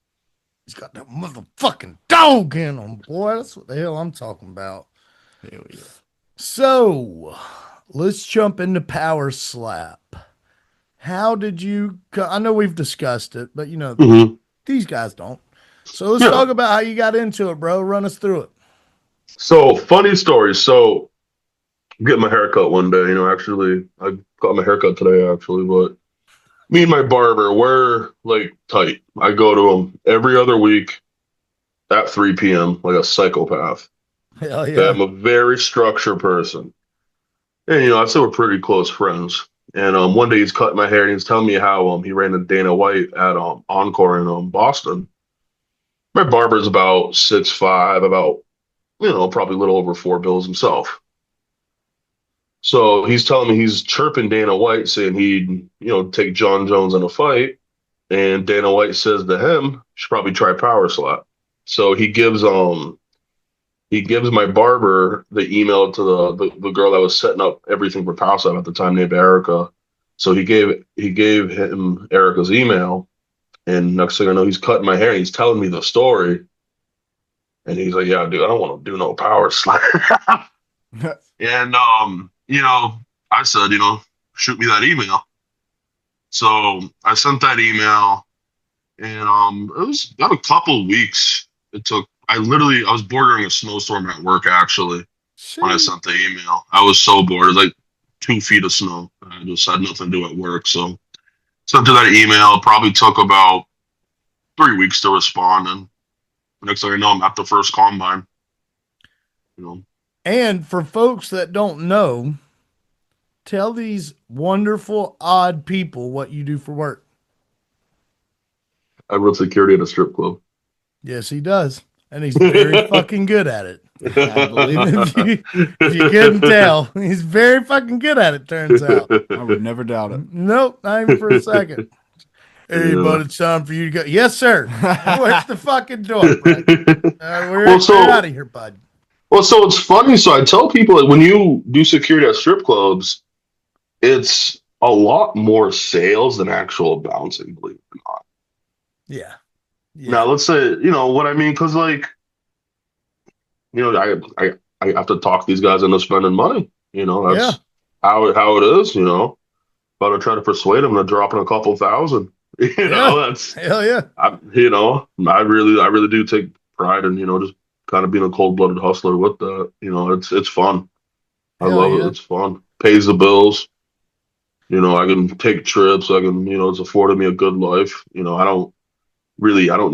he's got that motherfucking dog in him, boy. That's what the hell I'm talking about. Hell yeah. So, let's jump into Power Slap. How did you? I know we've discussed it, but Hmm. these guys don't. So let's Yeah. talk about how you got into it, bro. Run us through it. So, funny story. So, I'm getting my haircut one day, actually, I got my haircut today, actually, but me and my barber, we're like tight. I go to him every other week at 3 p.m. like a psychopath. Hell Okay, yeah. I'm a very structured person. And I'd say we're pretty close friends. And one day he's cutting my hair and he's telling me how he ran into Dana White at Encore in Boston. My barber's about 6'5", about probably a little over 4 bills himself. So he's telling me he's chirping Dana White, saying he'd take John Jones in a fight. And Dana White says to him, "You should probably try Powerslap." So he gives my barber the email to the girl that was setting up everything for Powerslap at the time, named Erica. So he gave him Erica's email, and next thing I know, he's cutting my hair and he's telling me the story. And he's like, "Yeah, dude, I don't want to do no Powerslap." And I said, shoot me that email. So I sent that email, and it was about a couple of weeks. It took. I was bordering a snowstorm at work actually when I See, sent the email. I was so bored. It was like 2 feet of snow. I just had nothing to do at work. So sent her that email. Probably took about 3 weeks to respond, and next thing I know, I'm at the first combine. You know, and for folks that don't know, tell these wonderful, odd people what you do for work. I run security at a strip club. Yes, he does. And he's very fucking good at it. I believe it. If you couldn't tell, he's very fucking good at it, turns out. I would never doubt it. Nope, not even for a second. Hey, Yeah. bud, it's time for you to go. Yes, sir. Where's the fucking door, bud? We're Well, out of here, bud. Well, so it's funny. So I tell people that when you do security at strip clubs, it's a lot more sales than actual bouncing, believe it or not. Yeah. Now, let's say, what I mean, because I have to talk these guys into spending money. That's how it is. But I try to persuade them to drop in a couple thousand. That's Hell yeah. I really do take pride in just kind of being a cold-blooded hustler with that. It's fun. I Hell love yeah. it. It's fun. Pays the bills. I can take trips. I can, it's afforded me a good life. I don't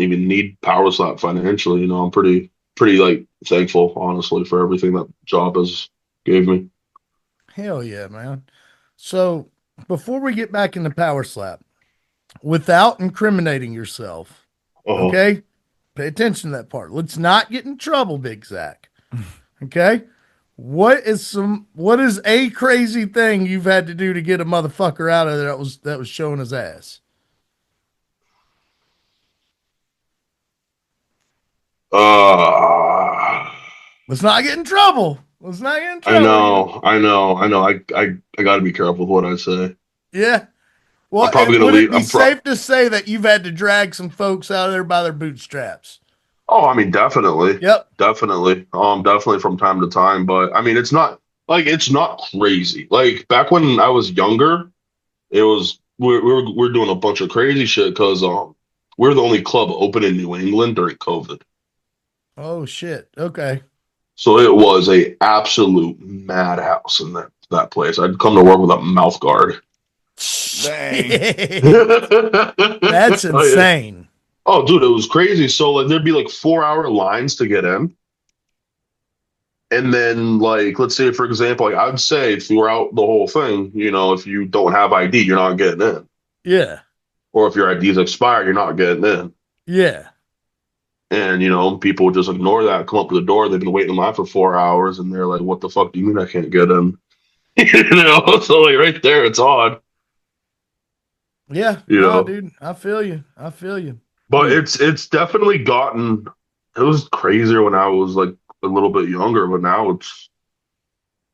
even need Powerslap financially. I'm pretty like thankful, honestly, for everything that job has gave me. Hell yeah, man. So before we get back into Power Slap, without incriminating yourself, Uh-huh. okay? Pay attention to that part. Let's not get in trouble, Big Zach. Okay? What is a crazy thing you've had to do to get a motherfucker out of there that was showing his ass? Uh, Let's not get in trouble. Let's not get in I trouble. know. I got to be careful with what I say. Yeah. Well, I'm probably gonna would it leave. be safe to say that you've had to drag some folks out of there by their bootstraps? Oh, I mean, definitely, Yep. definitely from time to time. But I mean, it's not crazy. Like back when I was younger, it was we're doing a bunch of crazy shit because we're the only club open in New England during COVID. Oh shit. Okay. So it was a absolute madhouse in that place. I'd come to work with a mouth guard. Dang. That's Oh yeah. insane. Oh, dude, it was crazy. So like there'd be like 4 hour lines to get in. And then like let's say for example, like I'd say throughout the whole thing, if you don't have ID, you're not getting in. Yeah. Or if your ID is expired, you're not getting in. Yeah. And people would just ignore that, come up to the door, they've been waiting in line for 4 hours, and they're like, what the fuck do you mean I can't get in? So like right there, it's odd. Yeah. You No, know. dude. I feel you. I feel you. But it's definitely gotten. It was crazier when I was like a little bit younger, but now it's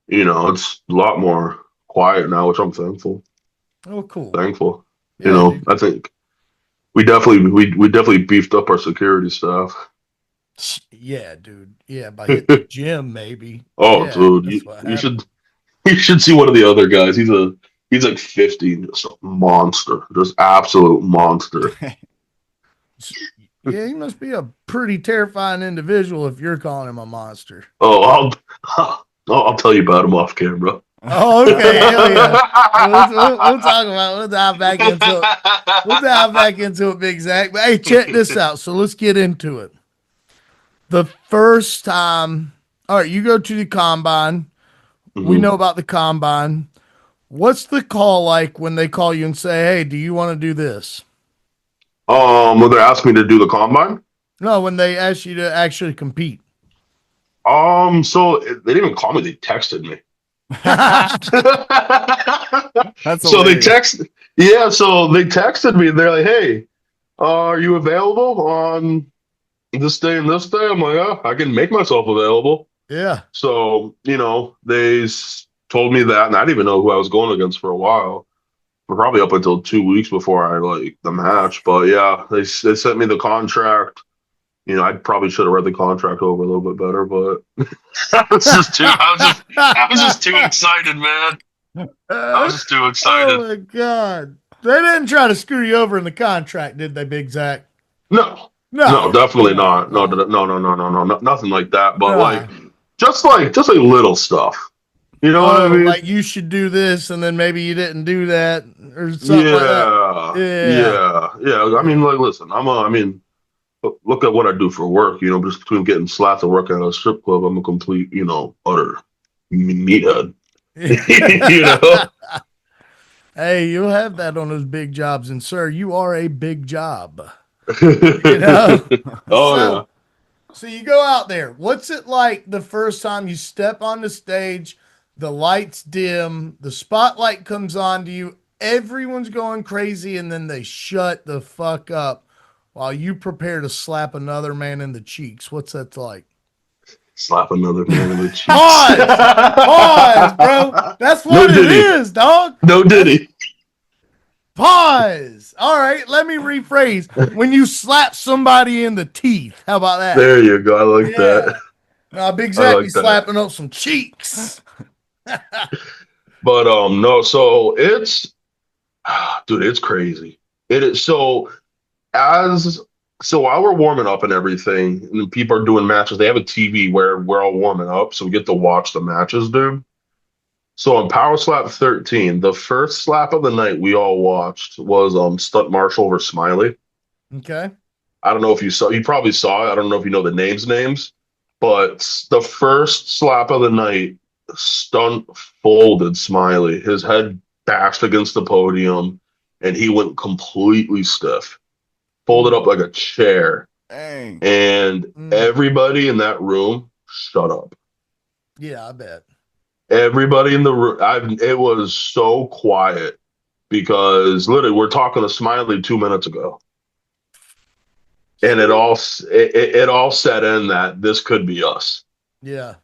a lot more quiet now, which I'm thankful. Oh, cool. Thankful. Yeah, dude. I think we definitely beefed up our security staff. Yeah, dude. Yeah, by hitting the gym, maybe. Oh, Yeah, dude, that's what you happened. should see one of the other guys. He's like 50, just a monster, just absolute monster. Yeah, he must be a pretty terrifying individual if you're calling him a monster. Oh, I'll tell you about him off camera. Oh, okay. Hell yeah. We'll talk about it. We'll dive back into it. We'll dive back into it, Big Zach. But hey, check this out. So let's get into it. The first time, all right, you go to the combine. We Mhm. know about the combine. What's the call like when they call you and say, "Hey, do you want to do this?" When they asked me to do the combine, No, when they ask you to actually compete. so they didn't even call me; they texted me. That's So they hilarious. texted me, and they're like, "Hey, are you available on this day and this day?" I'm like, "Oh, I can make myself available." Yeah. So they told me that, and I didn't even know who I was going against for a while. Probably up until 2 weeks before I like the match. But yeah, they sent me the contract. I probably should have read the contract over a little bit better, but I was just too excited, man. I was just too excited. Oh my god. They didn't try to screw you over in the contract, did they, Big Zach? No, no, No. definitely No. not. No, No. no, no, no, no, no, no, nothing like that. But No. just like little stuff. You know what I Oh, mean? like you should do this and then maybe you didn't do that or something like that. Yeah, Yeah. yeah, yeah. I mean, like, listen, I mean, look at what I do for work. Just between getting slapped and working at a strip club, I'm a complete, utter meathead. you know? Hey, you'll have that on those big jobs. And sir, you are a big job. You know? Oh yeah. So so you go out there. What's it like the first time you step on the stage, the lights dim, the spotlight comes on to you, everyone's going crazy, and then they shut the fuck up while you prepare to slap another man in the cheeks? What's that like? Slap another man in the cheeks. Pause! Pause, bro. That's No what it diddy. is, dog. No diddy. Pause. All right, let me rephrase. When you slap somebody in the teeth, how about that? There you go. I like Yeah. that. Now, Big I Zach be like that. slapping up some cheeks. But no, so it's dude, it's crazy. It is as so while we're warming up and everything, and people are doing matches, they have a TV where we're all warming up, so we get to watch the matches, dude. So on Powerslap 13, the first slap of the night we all watched was Stunt Marshall versus Smiley. Okay. I don't know if you saw, you probably saw it. I don't know if you know the names, but the first slap of the night, Stunt folded Smiley. His head bashed against the podium, and he went completely stiff, folded up like a chair, Dang. and everybody in that room shut up. Yeah, I bet. Everybody in the room, it was so quiet because literally we're talking to Smiley 2 minutes ago. And it all set in that this could be us. Yeah.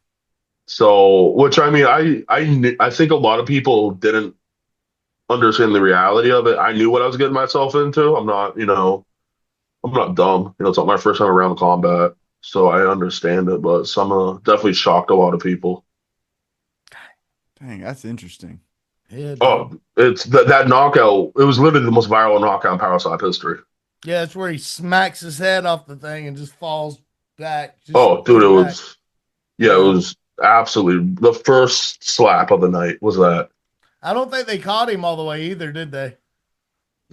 So, which I mean, I think a lot of people didn't understand the reality of it. I knew what I was getting myself into. I'm not, I'm not dumb. It's not my first time around combat, so I understand it. But some definitely shocked a lot of people. Dang, that's interesting. Yeah, dude. Oh, it's that knockout. It was literally the most viral knockout in Powerslap history. Yeah, it's where he smacks his head off the thing and just falls back. Just Oh, dude, it back. was yeah, it was absolutely the first slap of the night was that. I don't think they caught him all the way either, did they?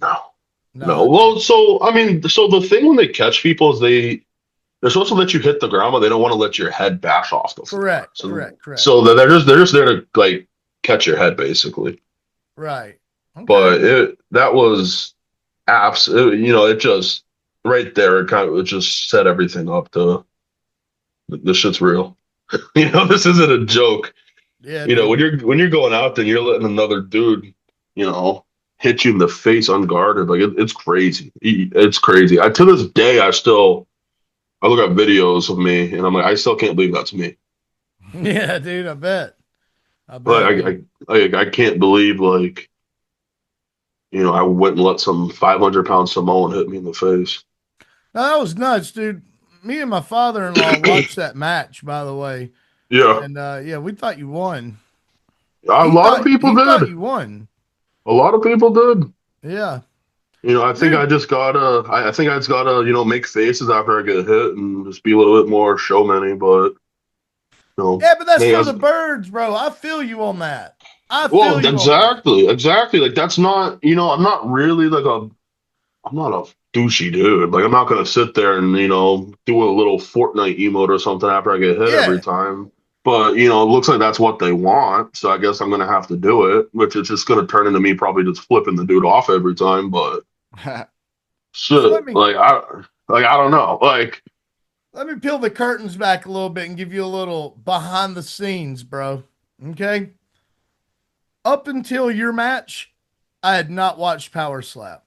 No, No. no. Well, so I mean, so the thing when they catch people is they're supposed to let you hit the ground, but they don't want to let your head bash off the floor. Correct. So, Correct. they're just there to like catch your head basically. Right. Okay. But that was apps. It just right there. It just set everything up to this shit's real. This isn't a joke. Yeah. When you're going out there, and you're letting another dude, hit you in the face unguarded. Like it's crazy. It's crazy. To this day, I look at videos of me, and I'm like, I still can't believe that's me. Yeah, dude. I bet. Like I can't believe I went and let some 500-pound Samoan hit me in the face. No, that was nuts, dude. Me and my father-in-law watched that match, by the way. Yeah, And yeah, we thought you won. a lot of people He thought did. you won. A lot of people did. Yeah. I think I just gotta. I think I just gotta, make faces after I get hit and just be a little bit more showmany. But Yeah, but that's hey, for the birds, bro. I feel you on that. I feel well, you on that. exactly. Like that's not. I'm not really I'm not a douchey dude. Like I'm not gonna sit there and do a little Fortnite emote or something after I get hit every Yeah. time. But it looks like that's what they want, so I guess I'm gonna have to do it, which is just gonna turn into me probably just flipping the dude off every time. But So shit, I don't know, like let me peel the curtains back a little bit and give you a little behind the scenes, bro. Okay. Up until your match, I had not watched Powerslap.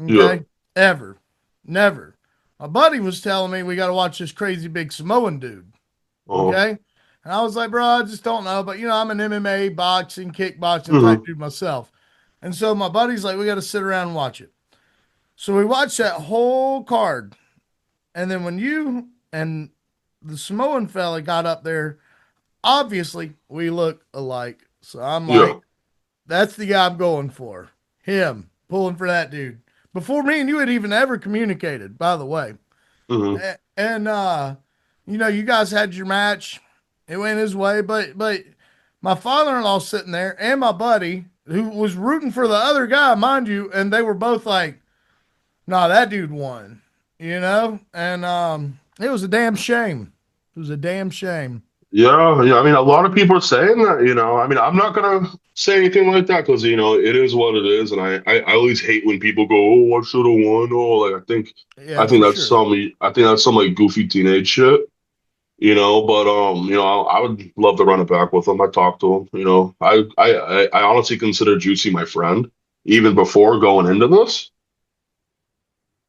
Okay. yeah, Ever. Never. My buddy was telling me we got to watch this crazy big Samoan dude. uh, Okay. And I was like, bro, I just don't know. But, I'm an MMA, boxing, kickboxing type mhm, dude myself. And so my buddy's like, we got to sit around and watch it. So we watched that whole card. And then when you and the Samoan fella got up there, obviously we look alike. So I'm yeah, like, that's the guy I'm going for. Him pulling for that dude. Before me and you had even ever communicated, by the way. mhm, And you guys had your match. It went his way, but my father-in-law sitting there and my buddy who was rooting for the other guy, mind you, and they were both like, nah, that dude won. And it was a damn shame. It was a damn shame. yeah, yeah. I mean, a lot of people are saying that. I mean, I'm not gonna say anything like that because it is what it is, and I always hate when people go, "Oh, I should have won." Oh, like I Yeah, think for that's sure. some like goofy teenage shit. But I would love to run it back with him. I talked to him. I honestly consider Juicy my friend even before going into this.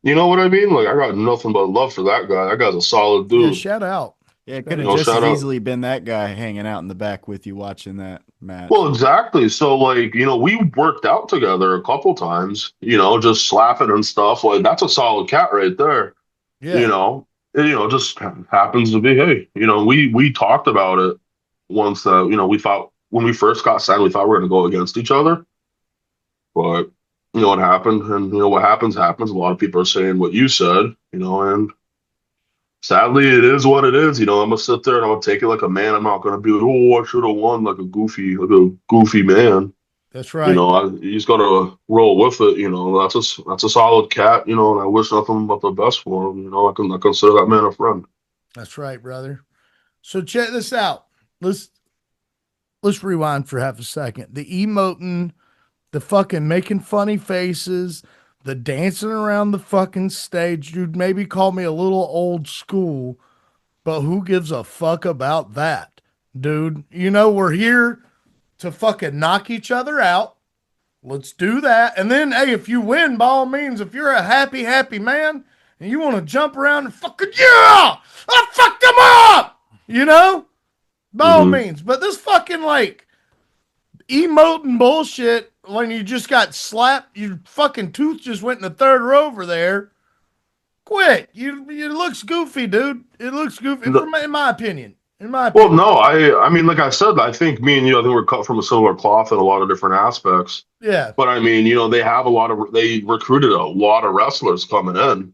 You know what I mean? Like I got nothing but love for that guy. That guy's a solid Yeah, dude. shout out. Yeah, it could Shout have out. just Shout as out. easily been that guy hanging out in the back with you watching that match. Well, exactly. So like, we worked out together a couple times, just slapping and stuff. Like that's a solid cat right there. You Yeah. know, it just happens to be, hey, we talked about it once that, we thought when we first got signed, we thought we were going to go against each other. But, what happened and, what happens. A lot of people are saying what you said, and sadly it is what it is. I'm going to sit there and I'm going to take it like a man. I'm not going to be like, oh, I should have won like a goofy man. That's right. You just got to roll with it. That's a solid cat. And I wish nothing but the best for him. I consider that man a friend. That's right, brother. So check this out. Let's rewind for half a second. The emoting, the fucking making funny faces, the dancing around the fucking stage, dude. Maybe call me a little old school, but who gives a fuck about that, dude? We're here to fucking knock each other out. Let's do that. And then, hey, if you win, by all means, if you're a happy, happy man and you want to jump around and fucking, yeah, I fucked them up, by all Hmm. means. But this fucking like emoting bullshit when you just got slapped, your fucking tooth just went in the third row over there. Quit. It looks goofy, dude. It looks goofy, No, in my opinion. In my well, opinion. no, I mean, like I said, I think me and you, I think we're cut from a similar cloth in a lot of different aspects. Yeah. But I mean, they recruited a lot of wrestlers coming in.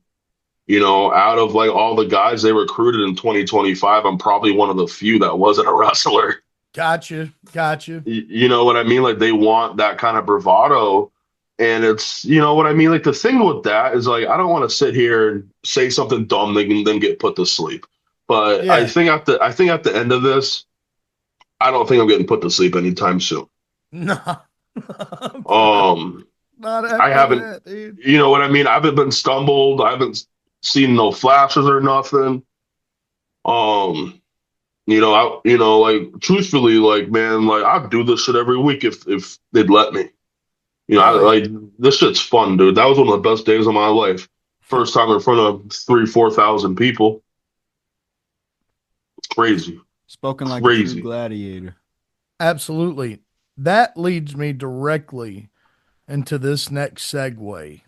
Out of like all the guys they recruited in 2025, I'm probably one of the few that wasn't a wrestler. Gotcha. You know what I mean? Like they want that kind of bravado. And it's, you know what I mean? Like the thing with that is like, I don't want to sit here and say something dumb and then get put to sleep. But Yeah. I think at the end of this, I don't think I'm getting put to sleep anytime soon. No. Not I after haven't, that, dude. you know what I mean? I haven't been stumbled. I haven't seen no flashes or nothing. Um, like truthfully, like man, like I'd do this shit every week if they'd let me. Hell yeah. Like this shit's fun, dude. That was one of the best days of my life. First time in front of 3,000-4,000 people. It's crazy. Spoken like a true Crazy. gladiator. Absolutely. That leads me directly into this next segue.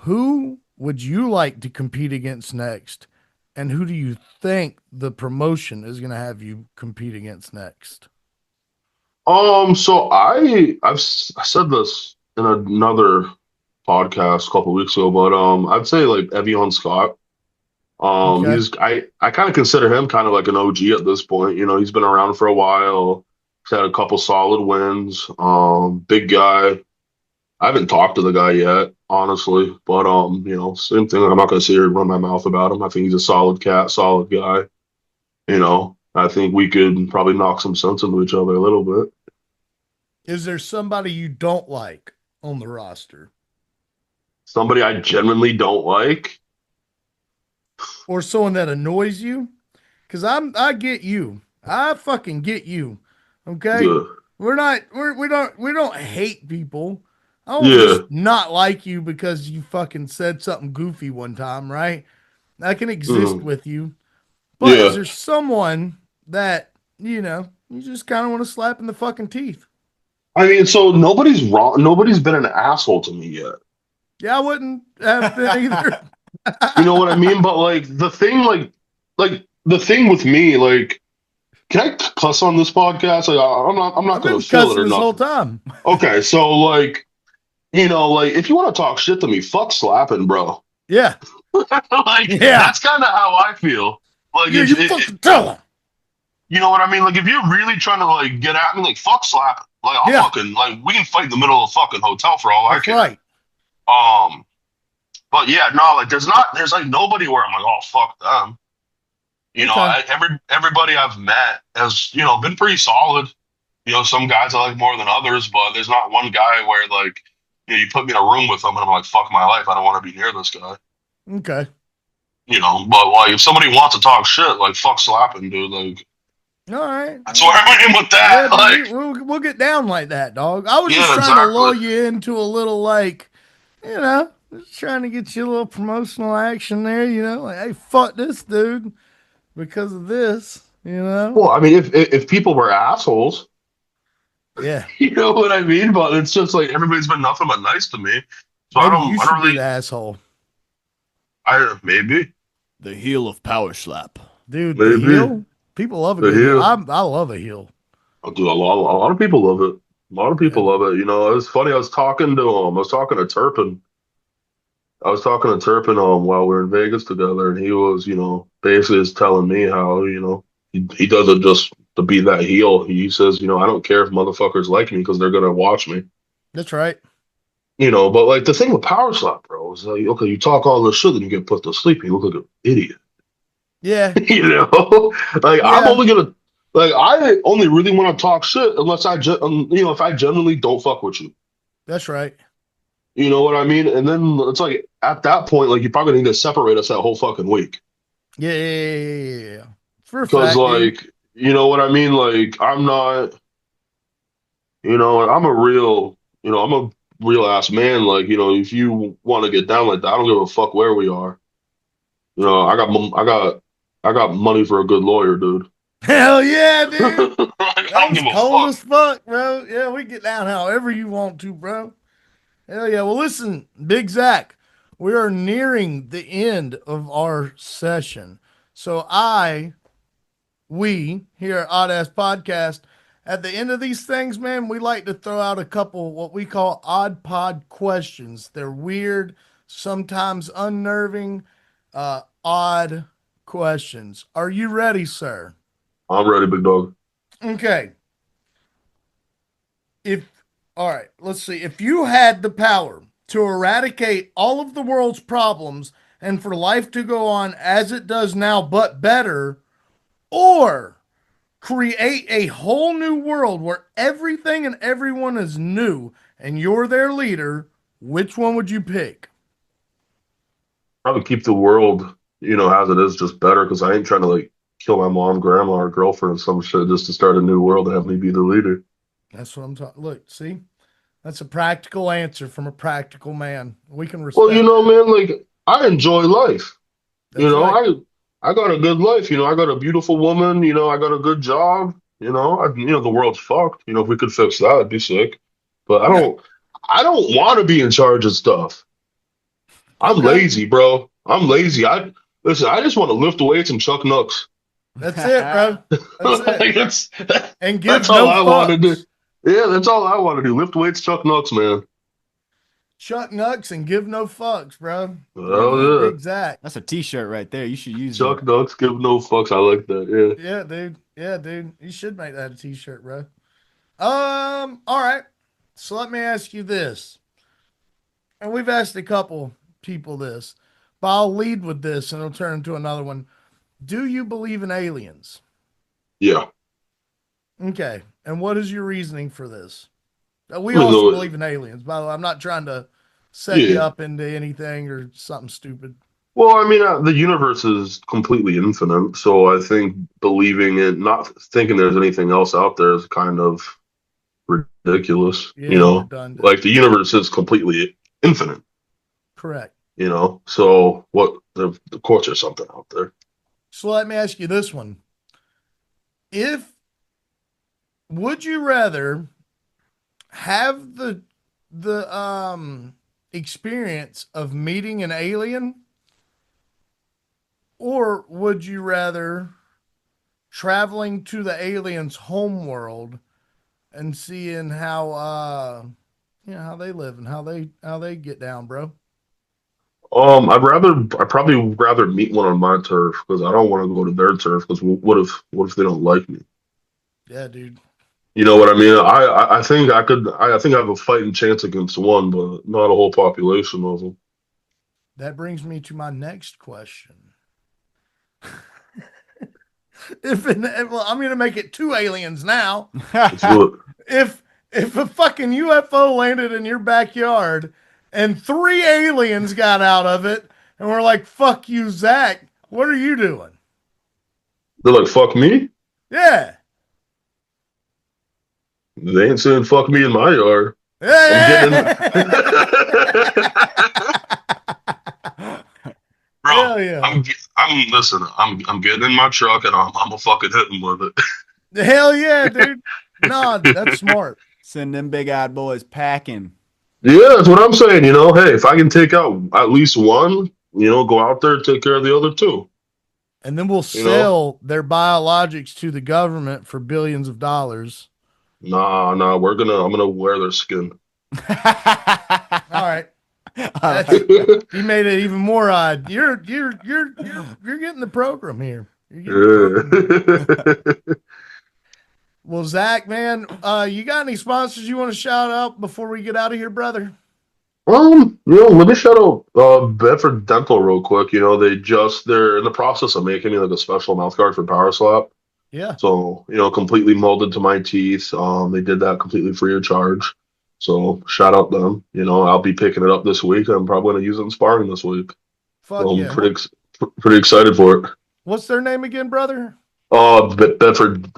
Who would you like to compete against next? And who do you think the promotion is going to have you compete against next? So I said this in another podcast a couple weeks ago, but I'd say like Evian Scott. Okay. I kind of consider him kind of like an OG at this point. He's been around for a while. He's had a couple solid wins. Big guy. I haven't talked to the guy yet, honestly, but same thing. I'm not gonna sit here and run my mouth about him. I think he's a solid cat, solid guy. I think we could probably knock some sense into each other a little bit. Is there somebody you don't like on the roster? Somebody I genuinely don't like. Or someone that annoys you? Because I get you. I fucking get you. Okay? Yeah, We don't hate people. I don't yeah, just not like you because you fucking said something goofy one time, right? I can exist mhm, with you. But is yeah. there someone that, you just kind of want to slap in the fucking teeth? I mean, so nobody's wrong. Nobody's been an asshole to me yet. Yeah, I wouldn't have been either. You know what I mean? But like the thing with me, like, can I cuss on this podcast? Like, I'm not I've gonna been feel it cussing or this whole nothing. time. Okay, so like, like if you want to talk shit to me, fuck slapping, bro. Yeah. Like Yeah. that's kind of how I feel. Like Yeah, you fucking tell him. you know what I mean? Like if you're really trying to like get at me, like fuck slapping. Like I'll Yeah, fucking like we can fight in the middle of a fucking hotel for all I that's care. right. Um, but yeah, no, like there's like nobody where I'm like, oh fuck them. Okay. Everybody I've met has been pretty solid. Some guys I like more than others, but there's not one guy where like you put me in a room with them and I'm like, fuck my life, I don't want to be near this guy. Okay. But like if somebody wants to talk shit, like fuck slapping, dude. Like All right. that's where I'm in with Yeah, that. dude, Like we'll get down like that, dog. I was just yeah, trying to exactly. lull you into a little, like, just trying to get you a little promotional action there, like, hey, fuck this dude because of this. Well, I mean, if people were assholes, Yeah. you know what I mean. But it's just like everybody's been nothing but nice to me, so Maybe you I don't should be really. the asshole. I maybe The heel of Powerslap. Dude, the maybe heel? People love a the good heel. heel. I love a heel. Dude, a lot of people love it. A lot of Yeah. people love it. It was funny. I was talking to him. I was talking to Turpin. While we were in Vegas together, and he was, basically just telling me how, he does it just to be that heel. He says, I don't care if motherfuckers like me because they're gonna watch me. That's right. But like the thing with Power Slap, bro, is like, okay, you talk all this shit, then you get put to sleep, and you look like an idiot. Yeah. Like I'm Yeah. only gonna, like I only really want to talk shit unless if I genuinely don't fuck with you. That's right. You know what I mean? And then it's like at that point, like you probably need to separate us that whole fucking week. Yeah. For a Because fact, dude. like, you know what I mean? Like I'm not, I'm a real ass man. Like, if you want to get down like that, I don't give a fuck where we are. I got money for a good lawyer, dude. Hell yeah, dude. Like, I That don't was give a cold fuck. as fuck, bro. Yeah, we get down however you want to, bro. Hell yeah. Well, listen, Big Zach, We are nearing the end of our session. So we here at Oddass Podcast, at the end of these things, man, we like to throw out a couple what we call odd pod questions. They're weird, sometimes unnerving, odd questions. Are you ready, sir? I'm ready, big dog. Okay. All right, let's see. If you had the power to eradicate all of the world's problems and for life to go on as it does now, but better, or create a whole new world where everything and everyone is new and you're their leader, which one would you pick? Probably keep the world, as it is, just better, because I ain't trying to like kill my mom, grandma, or girlfriend or some shit just to start a new world and have me be the leader. That's what I'm talking. Look, see, that's a practical answer from a practical man. We can respect. Well, man, like I enjoy life. That's right. I got a good life. I got a beautiful woman. I got a good job. The world's fucked. If we could fix that, it'd be sick. But I don't want to be in charge of stuff. I'm Okay. lazy, bro. I'm lazy. I just want to lift weights and chuck knucks. That's it, bro. That's it. Like, And give that's no all I want to do. fucks. Yeah, that's all I want to do. Lift weights, chuck knucks, man. Chuck Nucks and give no fucks, bro. Oh yeah. Big Zach. That's a T-shirt right there. You should use Chuck it. knucks, give no fucks. I like that. Yeah. Yeah, dude. Yeah, dude. You should make that a t-shirt, bro. All right. So let me ask you this. And we've asked a couple people this, but I'll lead with this and it'll turn into another one. Do you believe in aliens? Yeah. Okay. And what is your reasoning for this? We You also know, believe in aliens. By the way, I'm not trying to set you yeah. up into anything or something stupid. Well, I mean, the universe is completely infinite, so I think believing it, not thinking there's anything else out there, is kind of ridiculous. Yeah, redundant. Like the universe is completely infinite. Correct. So what? Of course, there's something out there. So let me ask you this one. Would you rather have the experience of meeting an alien, or would you rather traveling to the alien's home world and seeing how how they live and how they get down, bro? I'd probably rather meet one on my turf, because I don't want to go to their turf, because what if they don't like me? Yeah, dude. You know what I mean? I think I think I have a fighting chance against one, but not a whole population of them. That brings me to my next question. Well, I'm gonna make it two aliens now. Let's do it. If a fucking UFO landed in your backyard and three aliens got out of it and we're like, "Fuck you, Zach," what are you doing? They're like, fuck me? Yeah. They ain't saying fuck me in my yard. Yeah. Bro, Hell yeah. listen, I'm getting in my truck and I'm a fucking hit him with it. Hell yeah, dude. No, that's smart. Send them big-eyed boys packing. Yeah, that's what I'm saying. Hey, if I can take out at least one, go out there and take care of the other two. And then we'll sell their biologics to the government for billions of dollars. Nah, I'm gonna wear their skin. All right. You made it even more odd. You're getting the program here. Well, Zach, man, you got any sponsors you want to shout out before we get out of here, brother? Let me shout out Bedford Dental real quick. They're in the process of making me like a special mouth guard for Powerslap. Yeah. So, completely molded to my teeth. They did that completely free of charge. So shout out them. I'll be picking it up this week. I'm probably going to use it in sparring this week. Fuck So yeah. I'm pretty excited for it. What's their name again, brother? Bedford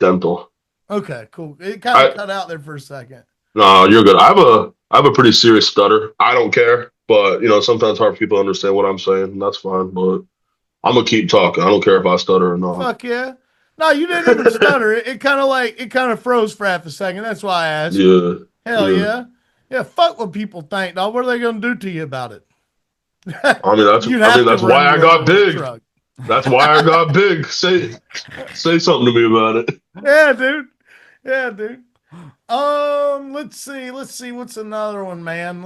Dental. Okay, cool. It kind of cut out there for a second. No, you're good. I have a pretty serious stutter. I don't care, but sometimes hard for people to understand what I'm saying, and that's fine. But I'm gonna keep talking. I don't care if I stutter or not. Fuck yeah. No, you didn't even stutter. It kind of froze for half a second. That's why I asked. Yeah. Hell yeah. Yeah, fuck what people think, dog. What are they gonna do to you about it? I mean, You'd have to that's run why I you got over with a big. truck. That's why I got big. Say something to me about it. Yeah, dude. Yeah, dude. Let's see. What's another one, man?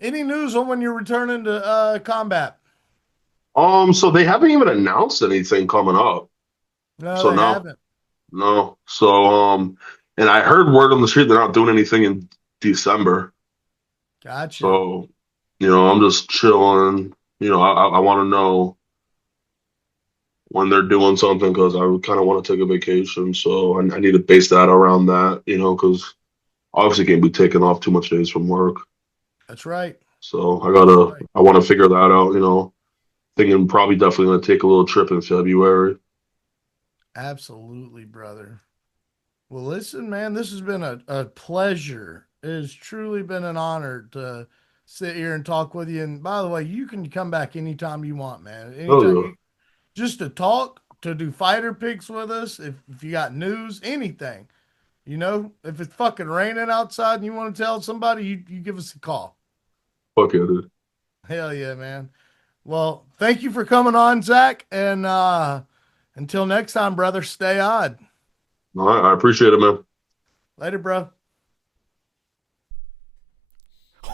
Any news on when you're returning to combat? So they haven't even announced anything coming up. No, So they no, haven't. no. So and I heard word on the street they're not doing anything in December. Gotcha. So, I'm just chilling. I want to know when they're doing something because I kind of want to take a vacation. So I need to base that around that, because obviously can't be taking off too much days from work. That's right. So Right. I want to figure that out, thinking probably definitely going to take a little trip in February. Absolutely, brother. Well, listen, man, this has been a pleasure. It has truly been an honor to sit here and talk with you. And by the way, you can come back anytime you want, man. Anytime Oh, you just to talk, to do fighter picks with us, if you got news, anything. If it's fucking raining outside and you want to tell somebody, you give us a call. fuck yeah, dude. Hell yeah, man. Well, thank you for coming on, Zach. And until next time, brother, stay odd. All right, I appreciate it, man. Later, bro.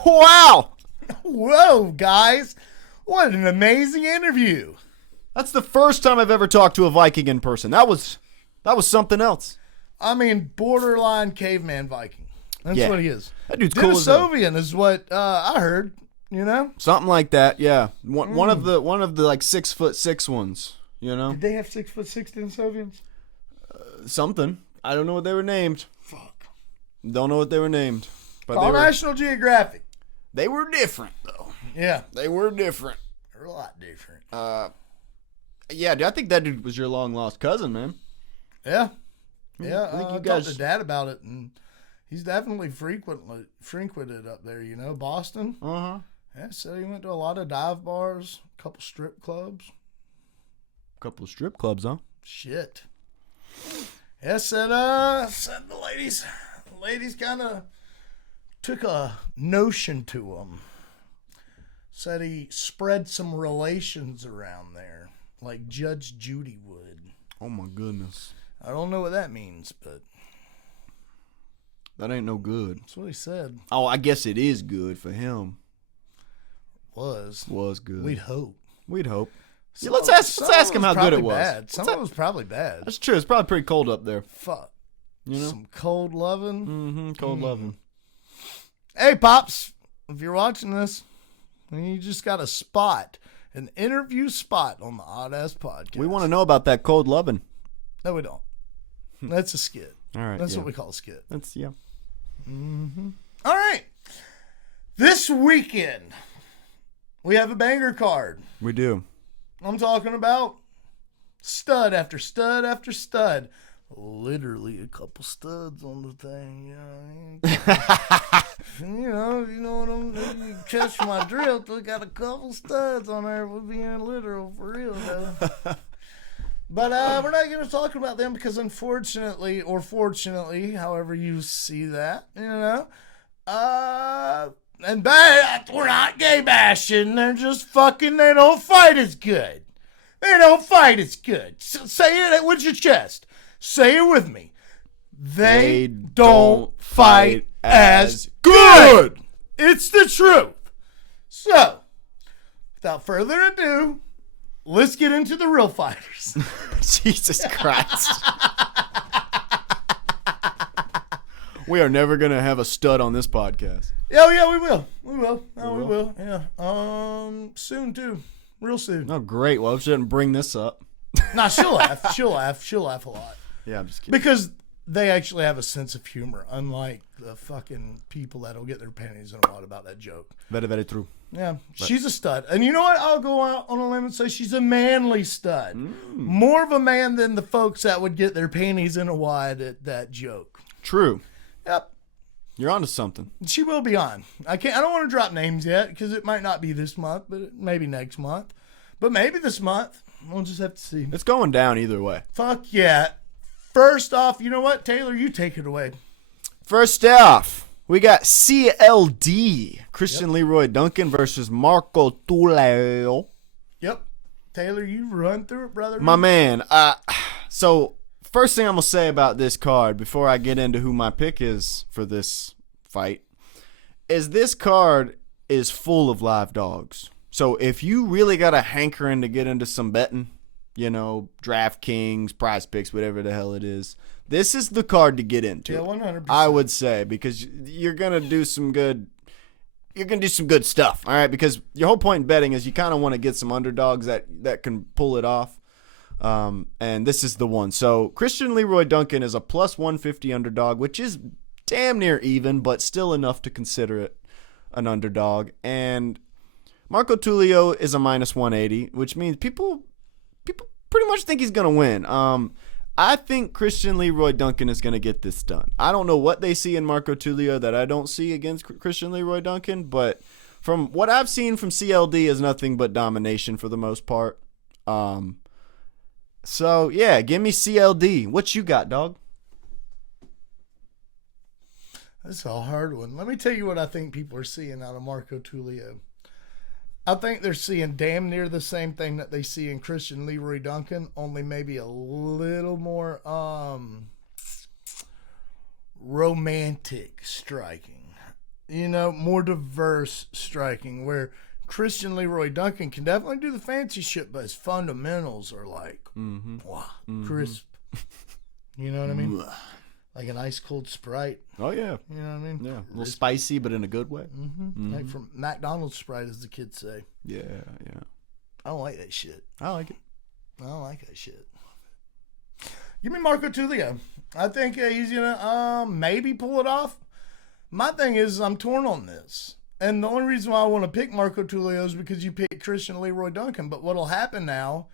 Wow. Whoa, guys. What an amazing interview. That's the first time I've ever talked to a Viking in person. That was something else. I mean, borderline caveman Viking. That's what he is. That dude's cool as hell. Denisovian is what I heard, Something like that, yeah. One of the like 6'6" ones, Did they have 6'6" Denisovians? Something. I don't know what they were named. Fuck. Don't know what they were named. But Call National Geographic. They were different, though. Yeah. They were different. They're a lot different. Yeah, dude, I think that dude was your long lost cousin, man. Yeah. Yeah. I think you talked guys to Dad about it, and he's definitely frequented up there, Boston. Uh-huh. Yeah, so he went to a lot of dive bars, a couple strip clubs. Couple of strip clubs, huh? Shit. Yeah, said the ladies kind of took a notion to him. Said he spread some relations around there, like Judge Judy would. Oh my goodness. I don't know what that means, but that ain't no good. that's what he said. Oh, I guess it is good for him. Was good. We'd hope. Yeah, let's ask him how good it was. Bad. Some of it was probably bad. That's true. It's probably pretty cold up there. Fuck. Some cold loving. Mm-hmm. Cold loving. Hey, Pops, if you're watching this, you just got a spot, an interview spot on the Oddass podcast. We want to know about that cold loving. No, we don't. That's a skit. All right. That's what we call a skit. That's, yeah. Mm-hmm. All right. This weekend, we have a banger card. We do. I'm talking about stud after stud after stud. Literally a couple studs on the thing, you know what you catch my drift. We got a couple studs on there. We're being literal for real, though. But we're not going to talk about them because unfortunately, or fortunately, however you see that, and we're not gay bashing. They're just fucking, they don't fight as good. So say it with your chest. Say it with me. They don't fight as good. It's the truth. So, without further ado, let's get into the real fighters. Jesus Christ. We are never going to have a stud on this podcast. Yeah, we will. We will. Yeah. Soon, too. Real soon. Oh, great. Well, I shouldn't bring this up. Nah, she'll laugh. She'll laugh a lot. Yeah, I'm just kidding. Because they actually have a sense of humor, unlike the fucking people that'll get their panties in a wad about that joke. Very, very true. Yeah, she's a stud. And you know what? I'll go out on a limb and say she's a manly stud. More of a man than the folks that would get their panties in a wad at that joke. True. Yep. You're onto something. She will be on. I don't want to drop names yet because it might not be this month, but maybe next month. But maybe this month. We'll just have to see. It's going down either way. Fuck yeah. First off, you know what? Taylor, you take it away. First off, We got CLD, Christian Leroy Duncan versus Marco Tulio. Yep. Taylor, you run through it, brother. My man. So, first thing I'm going to say about this card before I get into who my pick is for this fight is this card is full of live dogs. So, if you really got a hankering to get into some betting, you know, DraftKings, Prize Picks, whatever the hell it is, this is the card to get into. Yeah, 100%. I would say, because you're gonna do some good. You're gonna do some good stuff, all right. Because your whole point in betting is you kind of want to get some underdogs that can pull it off. And this is the one. So Christian Leroy Duncan is a plus 150 underdog, which is damn near even, but still enough to consider it an underdog. And Marco Tulio is a minus 180, which means people pretty much think he's gonna win. I think Christian Leroy Duncan is going to get this done. I don't know what they see in Marco Tulio that I don't see against Christian Leroy Duncan, but from what I've seen from CLD is nothing but domination for the most part. So, yeah, give me CLD. What you got, dog? That's a hard one. Let me tell you what I think people are seeing out of Marco Tulio. I think they're seeing damn near the same thing that they see in Christian Leroy Duncan, only maybe a little more romantic striking. You know, more diverse striking, where Christian Leroy Duncan can definitely do the fancy shit, but his fundamentals are like, crisp. You know what I mean? Like an ice cold Sprite. Oh, yeah. You know what I mean? Yeah. A little spicy, but in a good way. Like from McDonald's Sprite, as the kids say. Yeah, yeah. I don't like that shit. I like it. I don't like that shit. Give me Marco Tulio. I think he's going to maybe pull it off. My thing is I'm torn on this. And the only reason why I want to pick Marco Tulio is because you picked Christian Leroy Duncan. But what'll happen now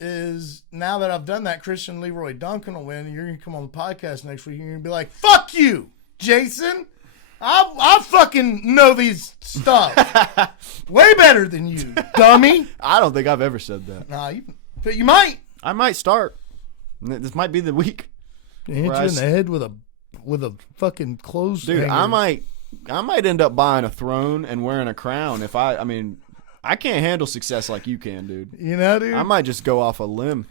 is, now that I've done that, Christian Leroy Duncan will win, and you're going to come on the podcast next week and you're going to be like, fuck you, Jason. I fucking know these stuff way better than you, dummy. I don't think I've ever said that. Nah, but you might. I might start. This might be the week. Hit you in the head with a fucking clothes Dude, hanger. I might end up buying a throne and wearing a crown if I can't handle success like you can, dude. You know, dude? I might just go off a limb.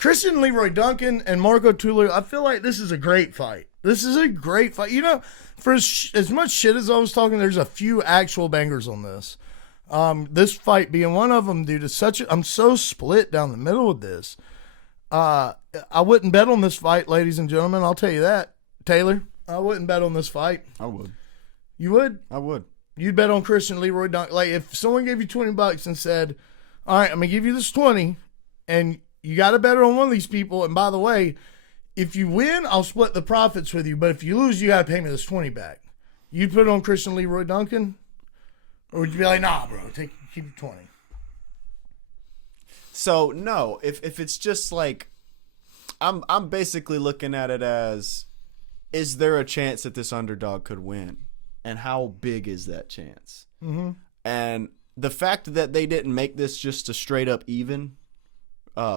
Christian Leroy Duncan and Marco Tulio, I feel like this is a great fight. This is a great fight. You know, for as much shit as I was talking, there's a few actual bangers on this. This fight being one of them, dude, I'm so split down the middle with this. I wouldn't bet on this fight, ladies and gentlemen. I'll tell you that. Taylor, I wouldn't bet on this fight. I would. You would? I would. You'd bet on Christian Leroy Duncan. Like, if someone gave you $20 and said, all right, I'm going to give you this 20, and you got to bet on one of these people. And by the way, if you win, I'll split the profits with you. But if you lose, you got to pay me this 20 back. You'd put it on Christian Leroy Duncan? Or would you be like, nah, bro, keep your 20? So, no, if it's just like, I'm basically looking at it as, is there a chance that this underdog could win? And how big is that chance? Mm-hmm. And the fact that they didn't make this just a straight up even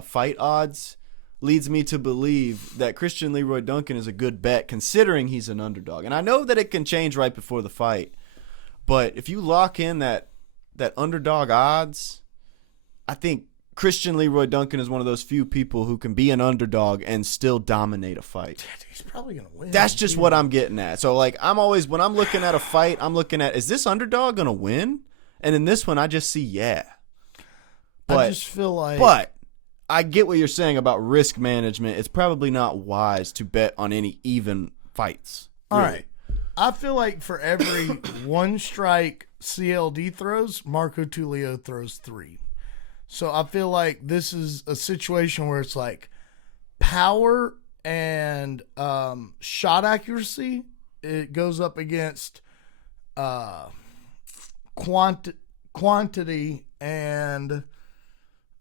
fight odds leads me to believe that Christian Leroy Duncan is a good bet, considering he's an underdog. And I know that it can change right before the fight, but if you lock in that underdog odds, I think Christian Leroy Duncan is one of those few people who can be an underdog and still dominate a fight. He's probably going to win. That's just what I'm getting at. So, like, I'm always, when I'm looking at a fight, I'm looking at, is this underdog going to win? And in this one, I just see, yeah. But, I just feel like... But I get what you're saying about risk management. It's probably not wise to bet on any even fights. All really. right. I feel like for every one strike CLD throws, Marco Tulio throws 3. So I feel like this is a situation where it's like power and shot accuracy. It goes up against quantity and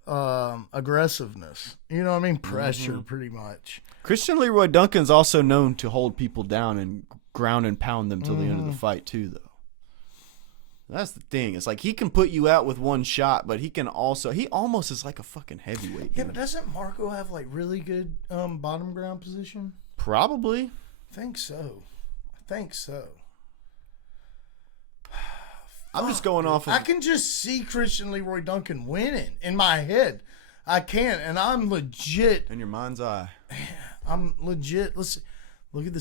aggressiveness. You know what I mean? Pressure, pretty much. Christian Leroy Duncan's also known to hold people down and ground and pound them till the end of the fight too, though. That's the thing. It's like he can put you out with one shot, but he almost is like a fucking heavyweight. Yeah, but doesn't Marco have like really good bottom ground position? Probably. I think so. I'm just going off of. I can just see Christian Leroy Duncan winning in my head. I can, and I'm legit. In your mind's eye. I'm legit. Let's look at the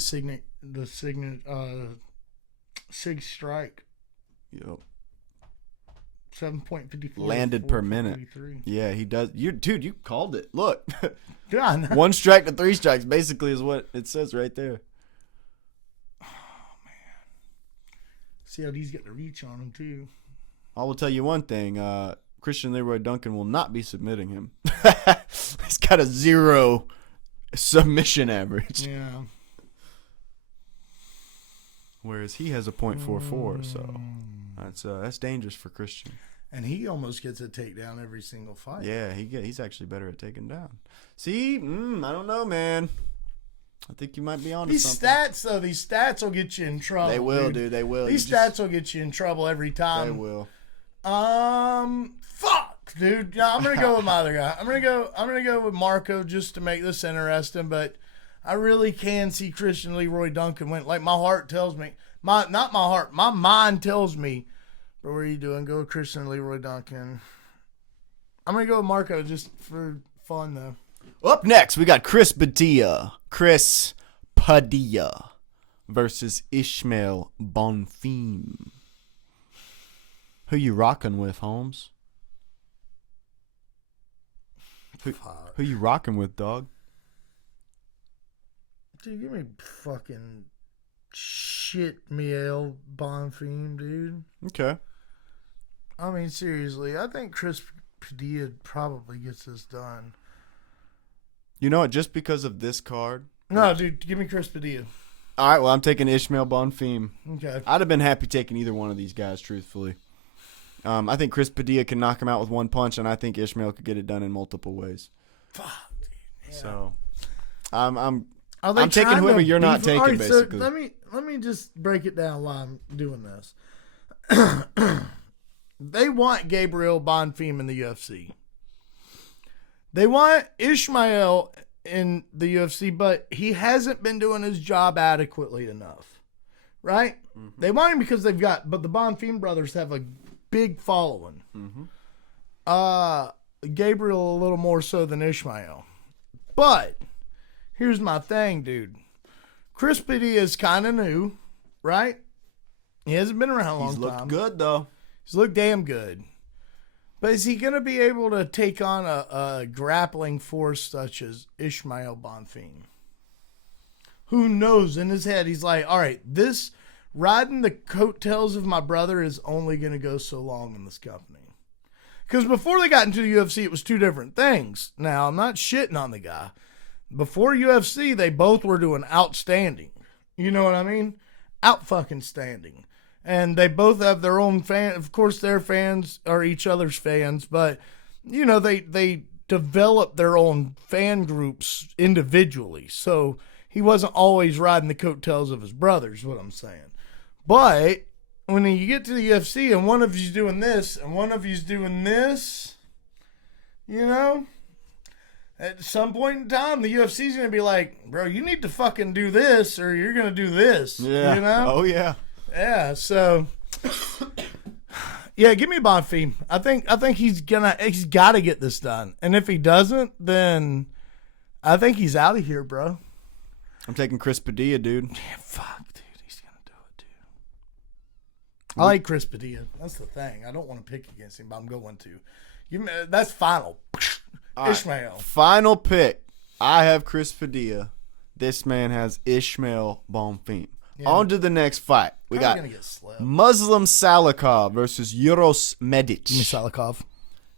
Sig strike. Yep. 7.54 landed per minute. Yeah, he does. Dude, you called it. Look. God. 1 strike to 3 strikes basically is what it says right there. Oh man. See how he's got the reach on him too. I will tell you one thing. Christian Leroy Duncan will not be submitting him. He's got a 0 submission average. Yeah. Whereas he has a .44, so that's dangerous for Christian. And he almost gets a takedown every single fight. Yeah, he's actually better at taking down. See, I don't know, man. I think you might be on to something. These stats will get you in trouble. They will, dude. They will. These stats will get you in trouble every time. They will. Fuck, dude. Yeah, I'm gonna go with my other guy. I'm gonna go with Marco just to make this interesting. But I really can see Christian Leroy Duncan win. Like my heart tells me, my mind tells me. But what are you doing? Go with Christian Leroy Duncan. I'm gonna go with Marco just for fun though. Up next, we got Chris Padilla versus Ishmael Bonfim. Who you rocking with, Holmes? Who you rocking with, dog? Dude, give me fucking shit, Miel Bonfim, dude. Okay. I mean, seriously, I think Chris Padilla probably gets this done. You know what? Just because of this card. No, dude, give me Chris Padilla. All right, well, I'm taking Ishmael Bonfim. Okay. I'd have been happy taking either one of these guys, truthfully. I think Chris Padilla can knock him out with 1 punch, and I think Ishmael could get it done in multiple ways. Fuck, dude. Yeah. So, I'm I'm taking whoever you're not taking, right, basically. So let me just break it down while I'm doing this. They want Gabriel Bonfim in the UFC. They want Ishmael in the UFC, but he hasn't been doing his job adequately enough. Right? Mm-hmm. They want him because but the Bonfim brothers have a big following. Mm-hmm. Gabriel a little more so than Ishmael. But here's my thing, dude. Chris Padilla is kind of new, right? He hasn't been around a long time. He's looked good, though. He's looked damn good. But is he going to be able to take on a grappling force such as Ishmael Bonfim? Who knows? In his head, he's like, all right, this riding the coattails of my brother is only going to go so long in this company. Because before they got into the UFC, it was two different things. Now, I'm not shitting on the guy. Before UFC, they both were doing outstanding. You know what I mean? Out-fucking-standing. And they both have their own fan. Of course, their fans are each other's fans, but, you know, they develop their own fan groups individually. So he wasn't always riding the coattails of his brothers, what I'm saying. But when you get to the UFC and one of you's doing this and one of you's doing this, you know, at some point in time, the UFC's going to be like, bro, you need to fucking do this or you're going to do this. Yeah. You know? Oh, yeah. Yeah, so yeah, give me Bonfim. I think he's got to get this done. And if he doesn't, then I think he's out of here, bro. I'm taking Chris Padilla, dude. Yeah, fuck, dude. He's going to do it, dude. I like Chris Padilla. That's the thing. I don't want to pick against him, but I'm going to. That's final. All Ishmael. Right. Final pick. I have Chris Padilla. This man has Ishmael Bonfim. Yeah. On to the next fight. We got Muslim Salikov versus Uros Medic. Give me Salikov.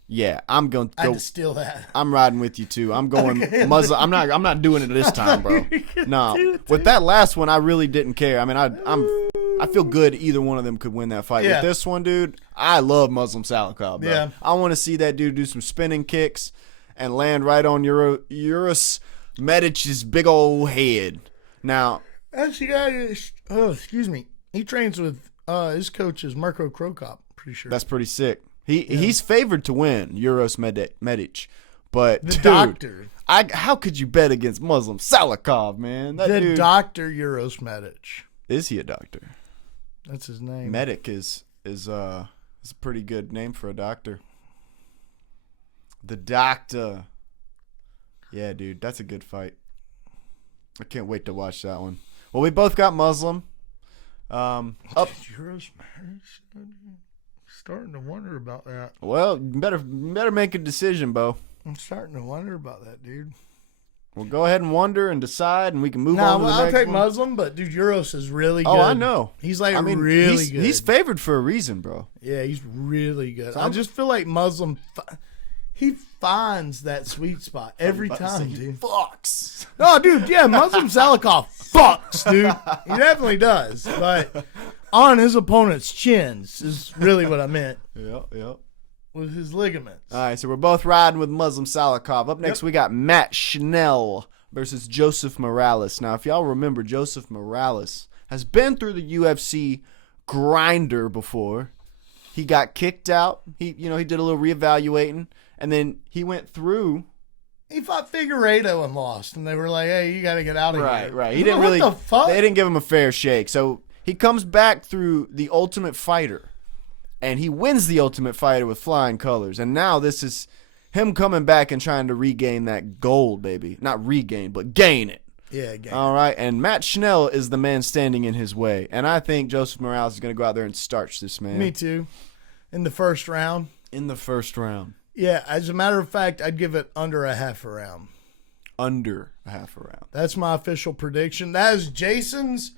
Yeah, I'm going to go. I had to steal that. I'm riding with you too. I'm going Muslim. I'm not doing it this time, bro. No. With that last one, I really didn't care. I mean, I feel good either one of them could win that fight. Yeah. With this one, dude, I love Muslim Salikov, bro. Yeah. I want to see that dude do some spinning kicks and land right on Uros Medic's big old head. Now, actually, excuse me. He trains with his coach is Marco Krokop. Pretty sure that's pretty sick. He's favored to win Uros Medic, but the doctor. How could you bet against Muslim Salikov, man? That the dude, doctor Uros Medic. Is he a doctor? That's his name. Medic is is a pretty good name for a doctor. The Doctor. Yeah, dude, that's a good fight. I can't wait to watch that one. Well, we both got Muslim. Up. Starting to wonder about that. Well, you better make a decision, Bo. I'm starting to wonder about that, dude. Well, go ahead and wonder and decide, and we can move on to the I'll next take one. Muslim, but dude, Euros is really good. Oh, I know. He's really good. He's favored for a reason, bro. Yeah, he's really good. So I just feel like Muslim, he finds that sweet spot every time, dude. Fucks. Oh, dude, yeah, Muslim Salikov fucks, dude. He definitely does, but on his opponent's chins is really what I meant. Yep. With his ligaments. All right, so we're both riding with Muslim Salikov. Up next, we got Matt Schnell versus Joseph Morales. Now, if y'all remember, Joseph Morales has been through the UFC grinder before. He got kicked out. He did a little reevaluating, and then he went through. He fought Figueiredo and lost, and they were like, "Hey, you got to get out of here." Right. He didn't really. What the fuck? They didn't give him a fair shake. So he comes back through the Ultimate Fighter. And he wins the Ultimate Fighter with flying colors. And now this is him coming back and trying to regain that gold, baby. Not regain, but gain it. Yeah, gain All right. And Matt Schnell is the man standing in his way. And I think Joseph Morales is going to go out there and starch this man. Me too. In the first round. Yeah, as a matter of fact, I'd give it under a half a round. Under a half a round. That's my official prediction. That is Jason's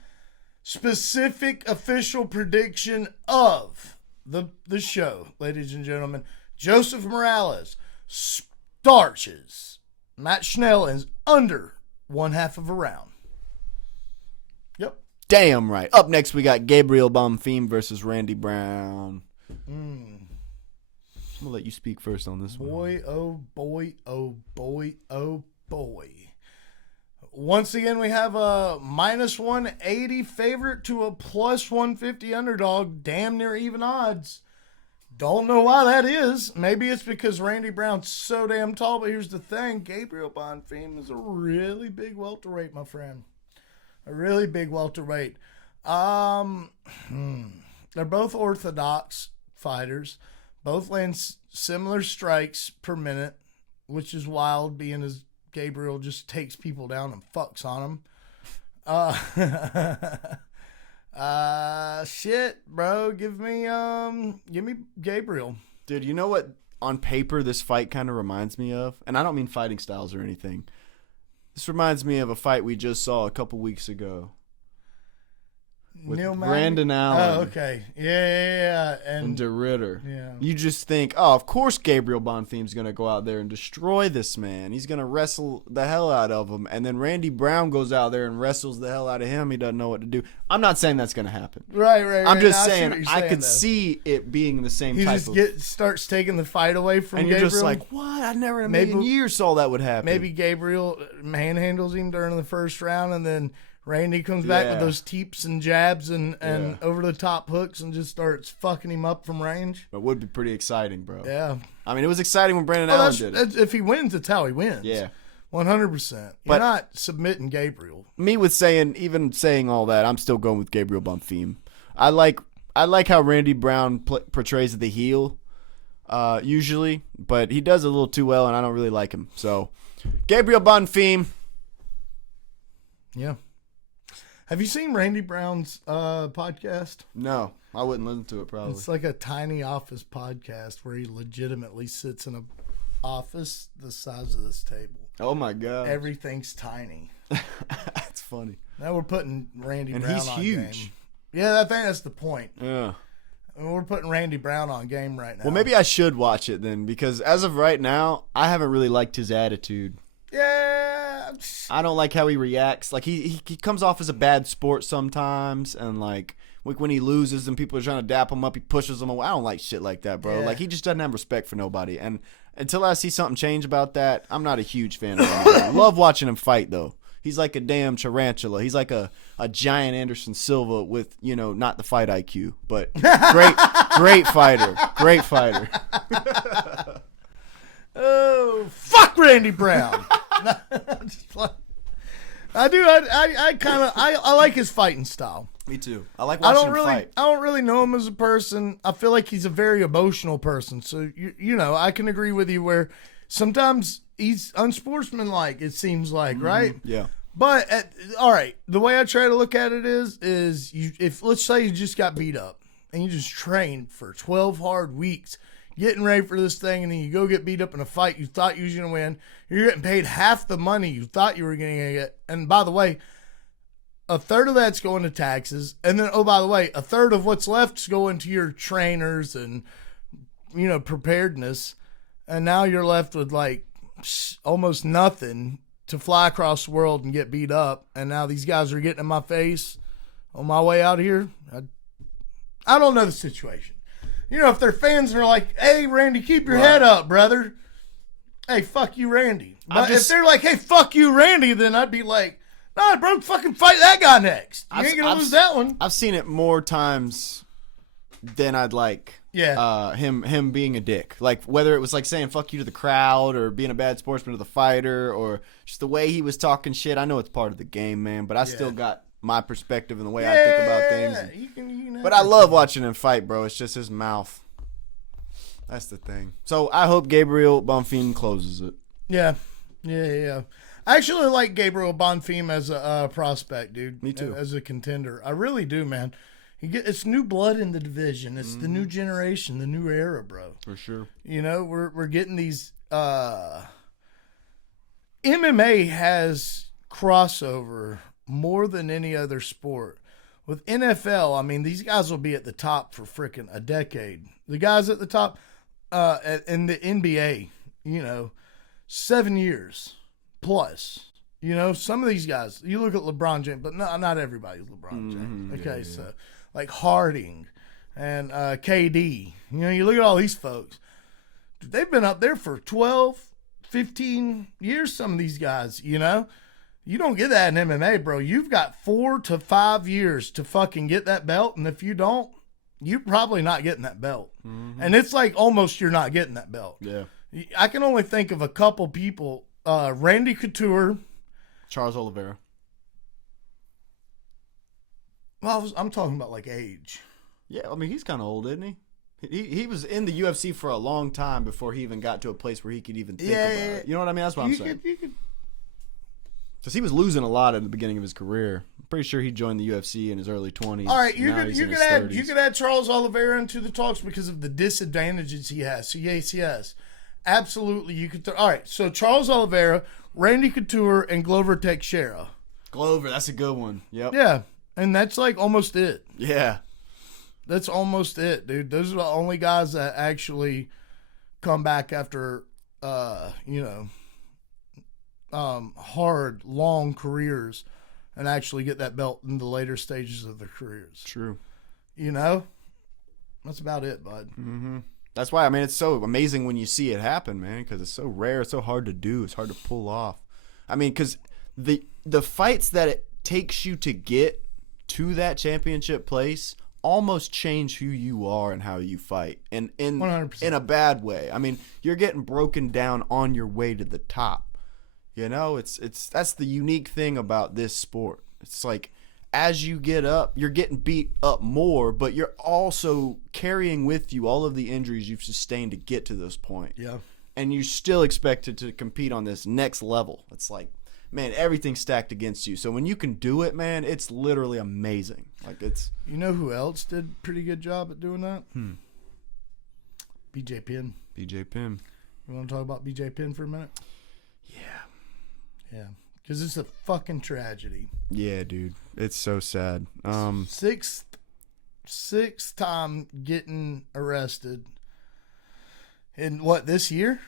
specific official prediction of the show, ladies and gentlemen. Joseph Morales starches Matt Schnell is under 1/2 of a round. Yep. Damn right. Up next, we got Gabriel Bonfim versus Randy Brown. I'm going to let you speak first on this one. Boy, oh boy, oh boy, oh boy. Once again, we have a minus 180 favorite to a plus 150 underdog. Damn near even odds. Don't know why that is. Maybe it's because Randy Brown's so damn tall, but here's the thing. Gabriel Bonfim is a really big welterweight, my friend. A really big welterweight. They're both orthodox fighters. Both land similar strikes per minute, which is wild, being as Gabriel just takes people down and fucks on them. Shit, bro. Give me Gabriel. Dude, you know what on paper this fight kind of reminds me of? And I don't mean fighting styles or anything. This reminds me of a fight we just saw a couple weeks ago. With Neil Brandon Allen. Oh, okay. Yeah. And De Ritter. Yeah. You just think, oh, of course Gabriel Bonfim's going to go out there and destroy this man. He's going to wrestle the hell out of him. And then Randy Brown goes out there and wrestles the hell out of him. He doesn't know what to do. I'm not saying that's going to happen. Right. I'm just No, saying I could though. see it being the same He type just starts taking the fight away from and you're Gabriel. just like, what? I never in a million years saw that would happen. Maybe Gabriel manhandles him during the first round, and then Randy comes back with those teeps and jabs and over-the-top hooks and just starts fucking him up from range. It would be pretty exciting, bro. Yeah. I mean, it was exciting when Brandon Allen did it. If he wins, that's how he wins. Yeah. 100%. You're But not submitting Gabriel. Me with saying all that, I'm still going with Gabriel Bonfim. I like how Randy Brown portrays the heel, usually, but he does it a little too well, and I don't really like him. So, Gabriel Bonfim. Yeah. Have you seen Randy Brown's podcast? No, I wouldn't listen to it probably. It's like a tiny office podcast where he legitimately sits in a office the size of this table. Oh my god. Everything's tiny. That's funny. Now we're putting Randy Brown he's on huge. game. Yeah, I think that's the point. Yeah. I mean, we're putting Randy Brown on game right now. Well, maybe I should watch it then, because as of right now, I haven't really liked his attitude. Yeah. I don't like how he reacts. Like he comes off as a bad sport sometimes, and like when he loses and people are trying to dap him up, he pushes them away. I don't like shit like that, bro. Yeah. Like he just doesn't have respect for nobody. And until I see something change about that, I'm not a huge fan of him. I love watching him fight though. He's like a damn tarantula. He's like a giant Anderson Silva with, not the fight IQ, but great fighter. Great fighter. Oh, fuck Randy Brown. I do. I like his fighting style. Me too. I like watching him fight. I don't really know him as a person. I feel like he's a very emotional person. So you know, I can agree with you where sometimes he's unsportsmanlike. It seems like, right? Yeah. But all right, the way I try to look at it is if let's say you just got beat up and you just trained for 12 hard weeks getting ready for this thing, and then you go get beat up in a fight you thought you was going to win. You're getting paid half the money you thought you were going to get. And by the way, a third of that's going to taxes. And then, oh, by the way, a third of what's left is going to your trainers and, you know, preparedness. And now you're left with like almost nothing to fly across the world and get beat up. And now these guys are getting in my face on my way out here. I don't know the situation. You know, if they're fans and they're like, hey, Randy, keep your head up, brother. Hey, fuck you, Randy. But if they're like, hey, fuck you, Randy, then I'd be like, nah, bro, fucking fight that guy next. You ain't going to lose that one. I've seen it more times than I'd like. Yeah. Him being a dick. Like, whether it was like saying fuck you to the crowd or being a bad sportsman to the fighter or just the way he was talking shit. I know it's part of the game, man, but I still got my perspective and the way I think about things. You can but I love watching him fight, bro. It's just his mouth. That's the thing. So I hope Gabriel Bonfim closes it. Yeah. I actually like Gabriel Bonfim as a prospect, dude. Me too. As a contender. I really do, man. It's new blood in the division. It's the new generation, the new era, bro. For sure. You know, we're getting these MMA has crossover more than any other sport. With NFL, I mean, these guys will be at the top for freaking a decade. The guys at the top in the NBA, you know, 7 years plus. You know, some of these guys, you look at LeBron James, but not everybody's LeBron James. Okay, so like Harding and KD. You know, you look at all these folks. They've been up there for 12, 15 years, some of these guys, you know. You don't get that in MMA, bro. You've got 4 to 5 years to fucking get that belt, and if you don't, you're probably not getting that belt. And it's like almost you're not getting that belt. Yeah. I can only think of a couple people. Randy Couture. Charles Oliveira. Well, I'm talking about like age. Yeah, I mean, he's kind of old, isn't he? He was in the UFC for a long time before he even got to a place where he could even think about it. You know what I mean? That's what I'm saying. Because he was losing a lot at the beginning of his career. I'm pretty sure he joined the UFC in his early 20s. All right, you could add Charles Oliveira into the talks because of the disadvantages he has. So yes. Absolutely, you could. All right, so Charles Oliveira, Randy Couture, and Glover Teixeira. Glover, that's a good one. Yep. Yeah, and that's like almost it. Yeah. That's almost it, dude. Those are the only guys that actually come back after, hard, long careers and actually get that belt in the later stages of their careers. True. You know? That's about it, bud. Mm-hmm. That's why, I mean, it's so amazing when you see it happen, man, because it's so rare. It's so hard to do. It's hard to pull off. I mean, because the fights that it takes you to get to that championship place almost change who you are and how you fight, and in 100%. In a bad way. I mean, you're getting broken down on your way to the top. You know, it's that's the unique thing about this sport. It's like as you get up, you're getting beat up more, but you're also carrying with you all of the injuries you've sustained to get to this point. Yeah. And you're still expected to compete on this next level. It's like, man, everything's stacked against you. So when you can do it, man, it's literally amazing. Like it's. You know who else did a pretty good job at doing that? BJ Penn. BJ Penn. You want to talk about BJ Penn for a minute? Yeah. Because it's a fucking tragedy. Yeah, dude. It's so sad. Sixth time getting arrested. In what, this year?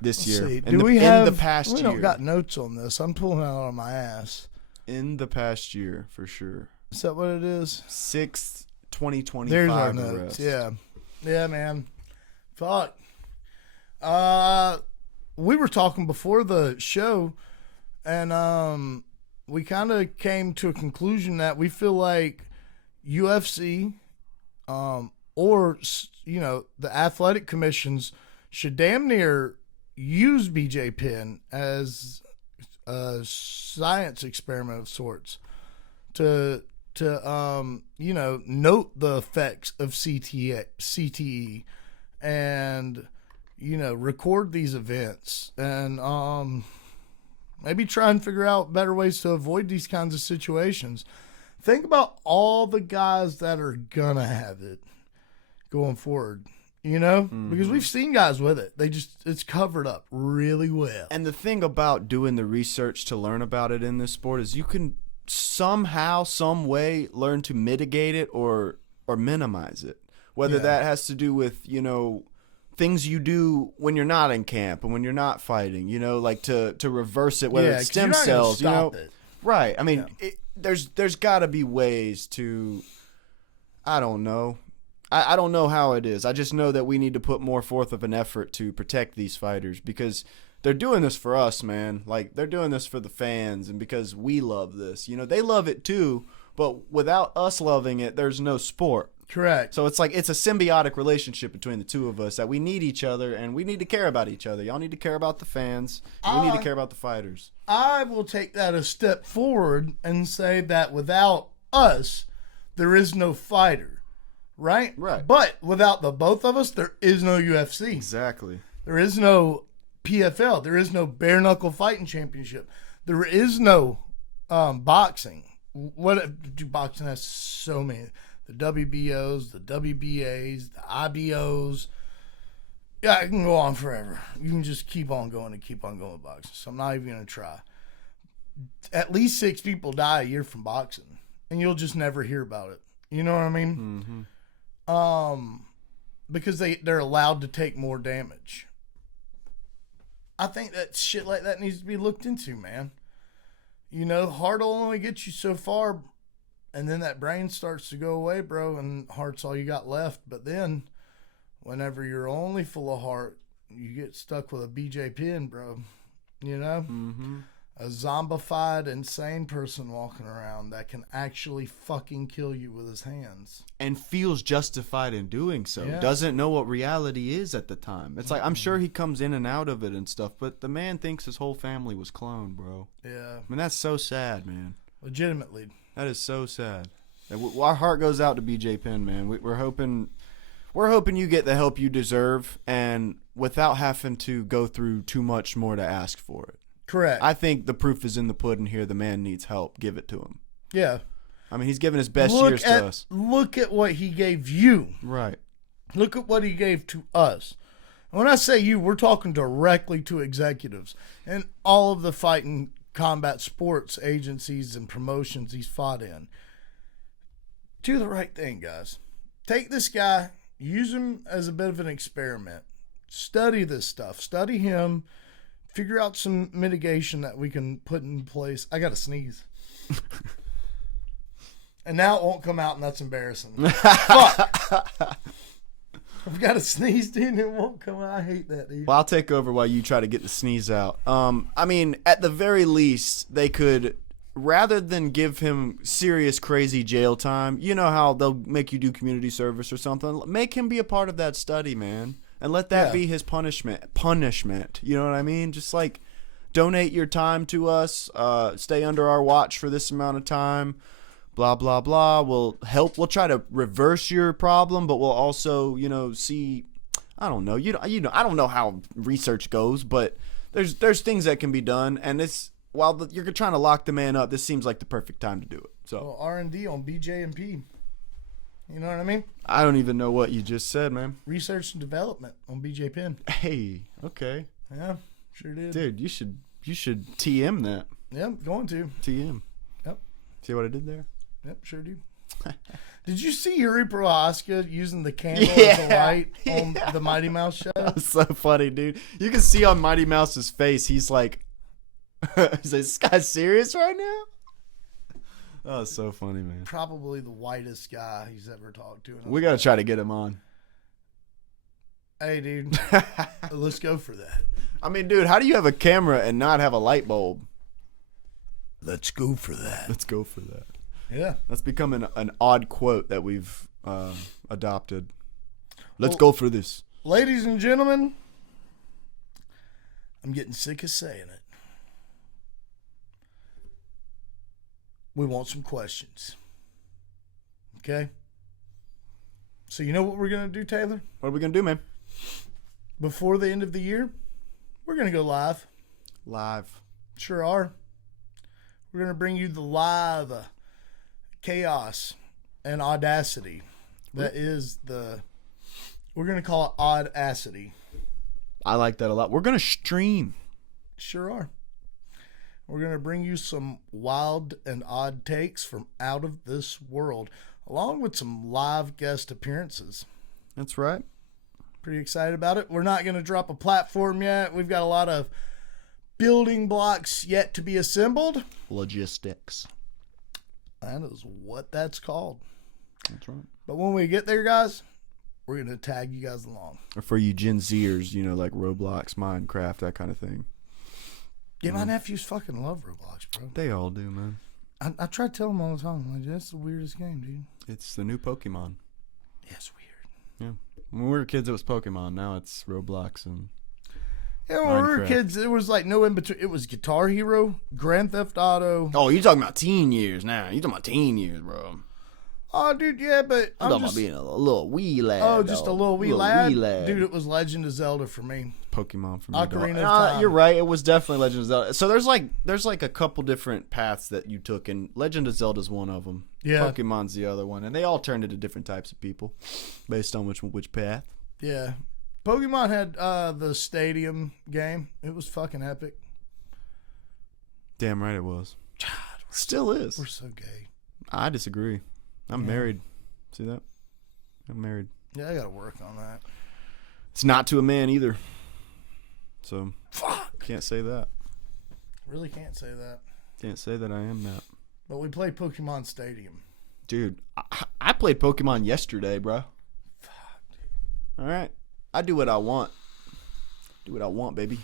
This Let's year. see. In the past we year. don't got notes on this. I'm pulling it out of my ass. In the past year, for sure. Is that what it is? 6th, 2025 There's our arrest. notes. Yeah, man. Fuck. We were talking before the show, and we kind of came to a conclusion that we feel like UFC, or the athletic commissions should damn near use BJ Penn as a science experiment of sorts to note the effects of CTE and record these events and maybe try and figure out better ways to avoid these kinds of situations. Think about all the guys that are gonna have it going forward, because we've seen guys with it. It's covered up really well. And the thing about doing the research to learn about it in this sport is you can somehow, some way learn to mitigate it or minimize it. Whether that has to do with, things you do when you're not in camp and when you're not fighting, like to reverse it, whether it's stem cells, it. Right. I mean, there's got to be ways to, I don't know. I don't know how it is. I just know that we need to put more forth of an effort to protect these fighters because they're doing this for us, man. Like, they're doing this for the fans and because we love this. They love it too, but without us loving it, there's no sport. Correct. So it's like it's a symbiotic relationship between the two of us that we need each other and we need to care about each other. Y'all need to care about the fans. And we need to care about the fighters. I will take that a step forward and say that without us, there is no fighter. Right? Right. But without the both of us, there is no UFC. Exactly. There is no PFL. There is no bare knuckle fighting championship. There is no boxing. Boxing has so many. The WBOs, the WBAs, the IBOs. Yeah, I can go on forever. You can just keep on going and keep on going with boxing. So I'm not even going to try. At least 6 people die a year from boxing. And you'll just never hear about it. You know what I mean? Mm-hmm. Because they're allowed to take more damage. I think that shit like that needs to be looked into, man. Heart will only get you so far, and then that brain starts to go away, bro, and heart's all you got left. But then, whenever you're only full of heart, you get stuck with a BJ pin, bro. Mm-hmm. A zombified, insane person walking around that can actually fucking kill you with his hands. And feels justified in doing so. Yeah. Doesn't know what reality is at the time. It's like, I'm sure he comes in and out of it and stuff, but the man thinks his whole family was cloned, bro. Yeah. I mean, that's so sad, man. Legitimately. That is so sad. Our heart goes out to BJ Penn, man. We're hoping you get the help you deserve and without having to go through too much more to ask for it. Correct. I think the proof is in the pudding here. The man needs help. Give it to him. Yeah. I mean, he's given his best years to us. Look at what he gave you. Right. Look at what he gave to us. When I say you, we're talking directly to executives and all of the fighting combat sports agencies and promotions he's fought in. Do the right thing, guys. Take this guy, use him as a bit of an experiment. Study this stuff. Study him. Figure out some mitigation that we can put in place. I got to sneeze. And now it won't come out, and that's embarrassing. Fuck. I've got to sneeze, dude, and it won't come out. I hate that, dude. Well, I'll take over while you try to get the sneeze out. I mean, at the very least, they could, rather than give him serious, crazy jail time, you know how they'll make you do community service or something? Make him be a part of that study, man. And let that be his punishment. You know what I mean? Just like donate your time to us. Stay under our watch for this amount of time. Blah, blah, blah. We'll help. We'll try to reverse your problem, but we'll also, see. I don't know. I don't know how research goes, but there's things that can be done. And while you're trying to lock the man up, this seems like the perfect time to do it. So well, R&D on BJ and P. You know what I mean? I don't even know what you just said, man. Research and development on BJ Penn. Hey, okay. Yeah, sure did. Dude, you should TM that. Yeah, I'm going to. TM. Yep. See what I did there? Yep, sure do. Did you see Yuri Prohaska using the candle as a light on the Mighty Mouse show? That's so funny, dude. You can see on Mighty Mouse's face, he's like, is this guy serious right now? Oh, it's so funny, man. Probably the whitest guy he's ever talked to. We got to try to get him on. Hey, dude. Let's go for that. I mean, dude, how do you have a camera and not have a light bulb? Let's go for that. Let's go for that. Yeah. That's becoming an odd quote that we've adopted. Let's go for this. Ladies and gentlemen, I'm getting sick of saying it. we want some questions. Okay? So you know what we're going to do, Taylor? What are we going to do, man? Before the end of the year, we're going to go live. Live. Sure are. We're going to bring you the live chaos and audacity. That is we're going to call it Audacity. I like that a lot. We're going to stream. Sure are. We're going to bring you some wild and odd takes from out of this world, along with some live guest appearances. That's right. Pretty excited about it. We're not going to drop a platform yet. We've got a lot of building blocks yet to be assembled. Logistics. That is what that's called. That's right. But when we get there, guys, we're going to tag you guys along. Or for you Gen Zers, you know, like Roblox, Minecraft, that kind of thing. Yeah, my nephews fucking love Roblox, bro. They all do, man. I try to tell them all the time, like, that's the weirdest game, dude. It's the new Pokemon. Yeah, it's weird. Yeah. When we were kids, it was Pokemon. Now it's Roblox and Yeah, when we were Minecraft. kids, it was like no in between. It was Guitar Hero, Grand Theft Auto. Oh, you're talking about teen years now. You're talking about teen years, bro. Oh, dude, yeah, but I'm talking about being a little wee lad. Oh, just a little wee lad? Wee lad. Dude, it was Legend of Zelda for me. Pokemon for me. Ocarina dog. of Time. You're right. It was definitely Legend of Zelda. So there's like a couple different paths that you took, and Legend of Zelda's one of them. Yeah. Pokemon's the other one, and they all turned into different types of people based on which path. Yeah. Pokemon had the stadium game. It was fucking epic. Damn right it was. God, Still is. we're so gay. I disagree. I'm married. See that? I'm married. Yeah, I gotta work on that. It's not to a man either. So Fuck. can't say that. Really can't say that. Can't say that I am that. But we played Pokemon Stadium. Dude, I played Pokemon yesterday, bro. Fuck, dude. All right. I do what I want. Do what I want, baby.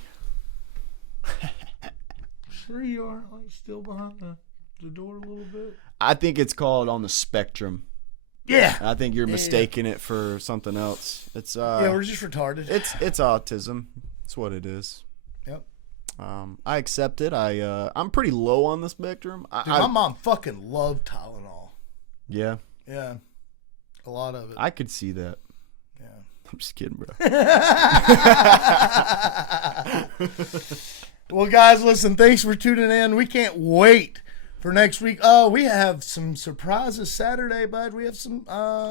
Sure you are, like, still behind the door a little bit? I think it's called on the spectrum. Yeah. I think you're mistaking it for something else. It's Yeah, we're just retarded. it's autism. It's what it is. Yep. I accept it. I'm pretty low on the spectrum. Dude, my mom fucking loved Tylenol. Yeah. Yeah. A lot of it. I could see that. Yeah. I'm just kidding, bro. Well, guys, listen, thanks for tuning in. We can't wait for next week. Oh, we have some surprises Saturday, bud. We have some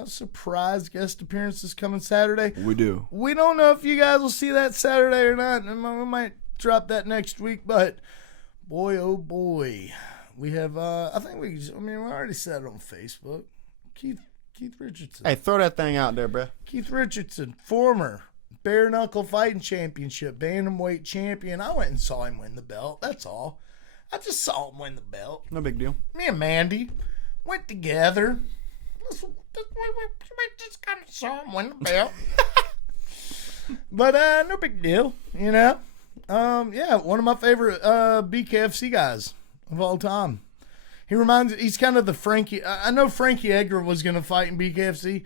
surprise guest appearances coming Saturday. We do. We don't know if you guys will see that Saturday or not. We might drop that next week, but boy, oh boy. We have, we already said it on Facebook. Keith Richardson. Hey, throw that thing out there, bro. Keith Richardson, former bare knuckle fighting championship, bantamweight champion. I went and saw him win the belt. That's all. I just saw him win the belt. No big deal. Me and Mandy went together. We just kind of saw him win the belt. But no big deal, you know. Yeah, one of my favorite BKFC guys of all time. He's kind of the Frankie. I know Frankie Edgar was going to fight in BKFC.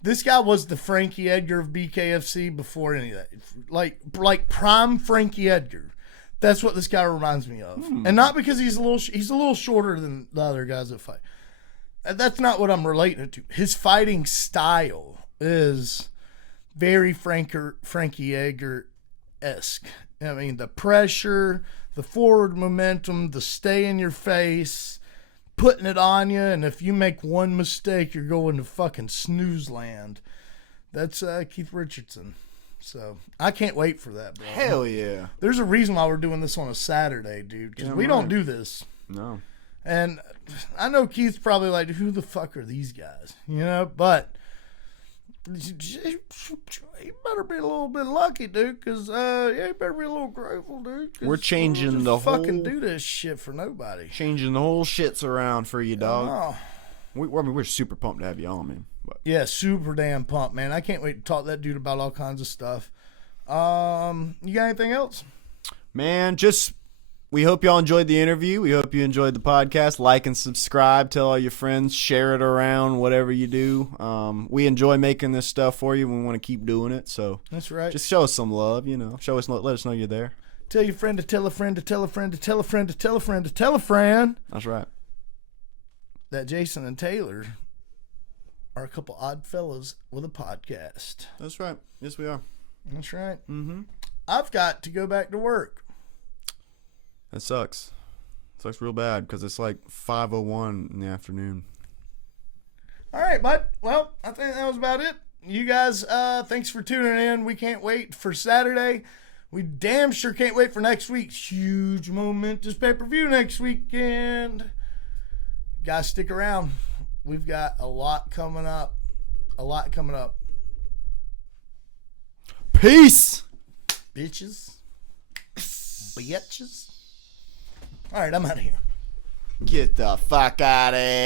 This guy was the Frankie Edgar of BKFC before any of that. Like prime Frankie Edgar. That's what this guy reminds me of. And not because he's a little shorter than the other guys that fight. That's not what I'm relating it to. His fighting style is very Frankie Edgar-esque. I mean, the pressure, the forward momentum, the stay in your face, putting it on you, and if you make one mistake, you're going to fucking snooze land. That's Keith Richardson. So, I can't wait for that, bro. Hell yeah. There's a reason why we're doing this on a Saturday, dude, because we don't do this. No. And I know Keith's probably like, who the fuck are these guys? You know, but you better be a little bit lucky, dude, because, you better be a little grateful, dude. We're changing the whole... fucking do this shit for nobody. Changing the whole shits around for you, dog. Oh. We're super pumped to have you on, man. But. Yeah, super damn pumped, man. I can't wait to talk to that dude about all kinds of stuff. You got anything else? Man, we hope y'all enjoyed the interview. We hope you enjoyed the podcast. Like and subscribe. Tell all your friends. Share it around, whatever you do. We enjoy making this stuff for you. We want to keep doing it. So that's right. Just show us some love, you know. Let us know you're there. Tell your friend to tell a friend to tell a friend to tell a friend to tell a friend to tell a friend. That's right. that Jason and Taylor are a couple odd fellows with a podcast. That's right. Yes, we are. That's right. Mm-hmm. I've got to go back to work. That sucks. Sucks real bad because it's like 5:01 in the afternoon. All right, bud. Well, I think that was about it. You guys, thanks for tuning in. We can't wait for Saturday. We damn sure can't wait for next week's huge momentous pay-per-view next weekend. Guys, stick around. We've got a lot coming up. Peace! Bitches. All right, I'm out of here. Get the fuck out of here.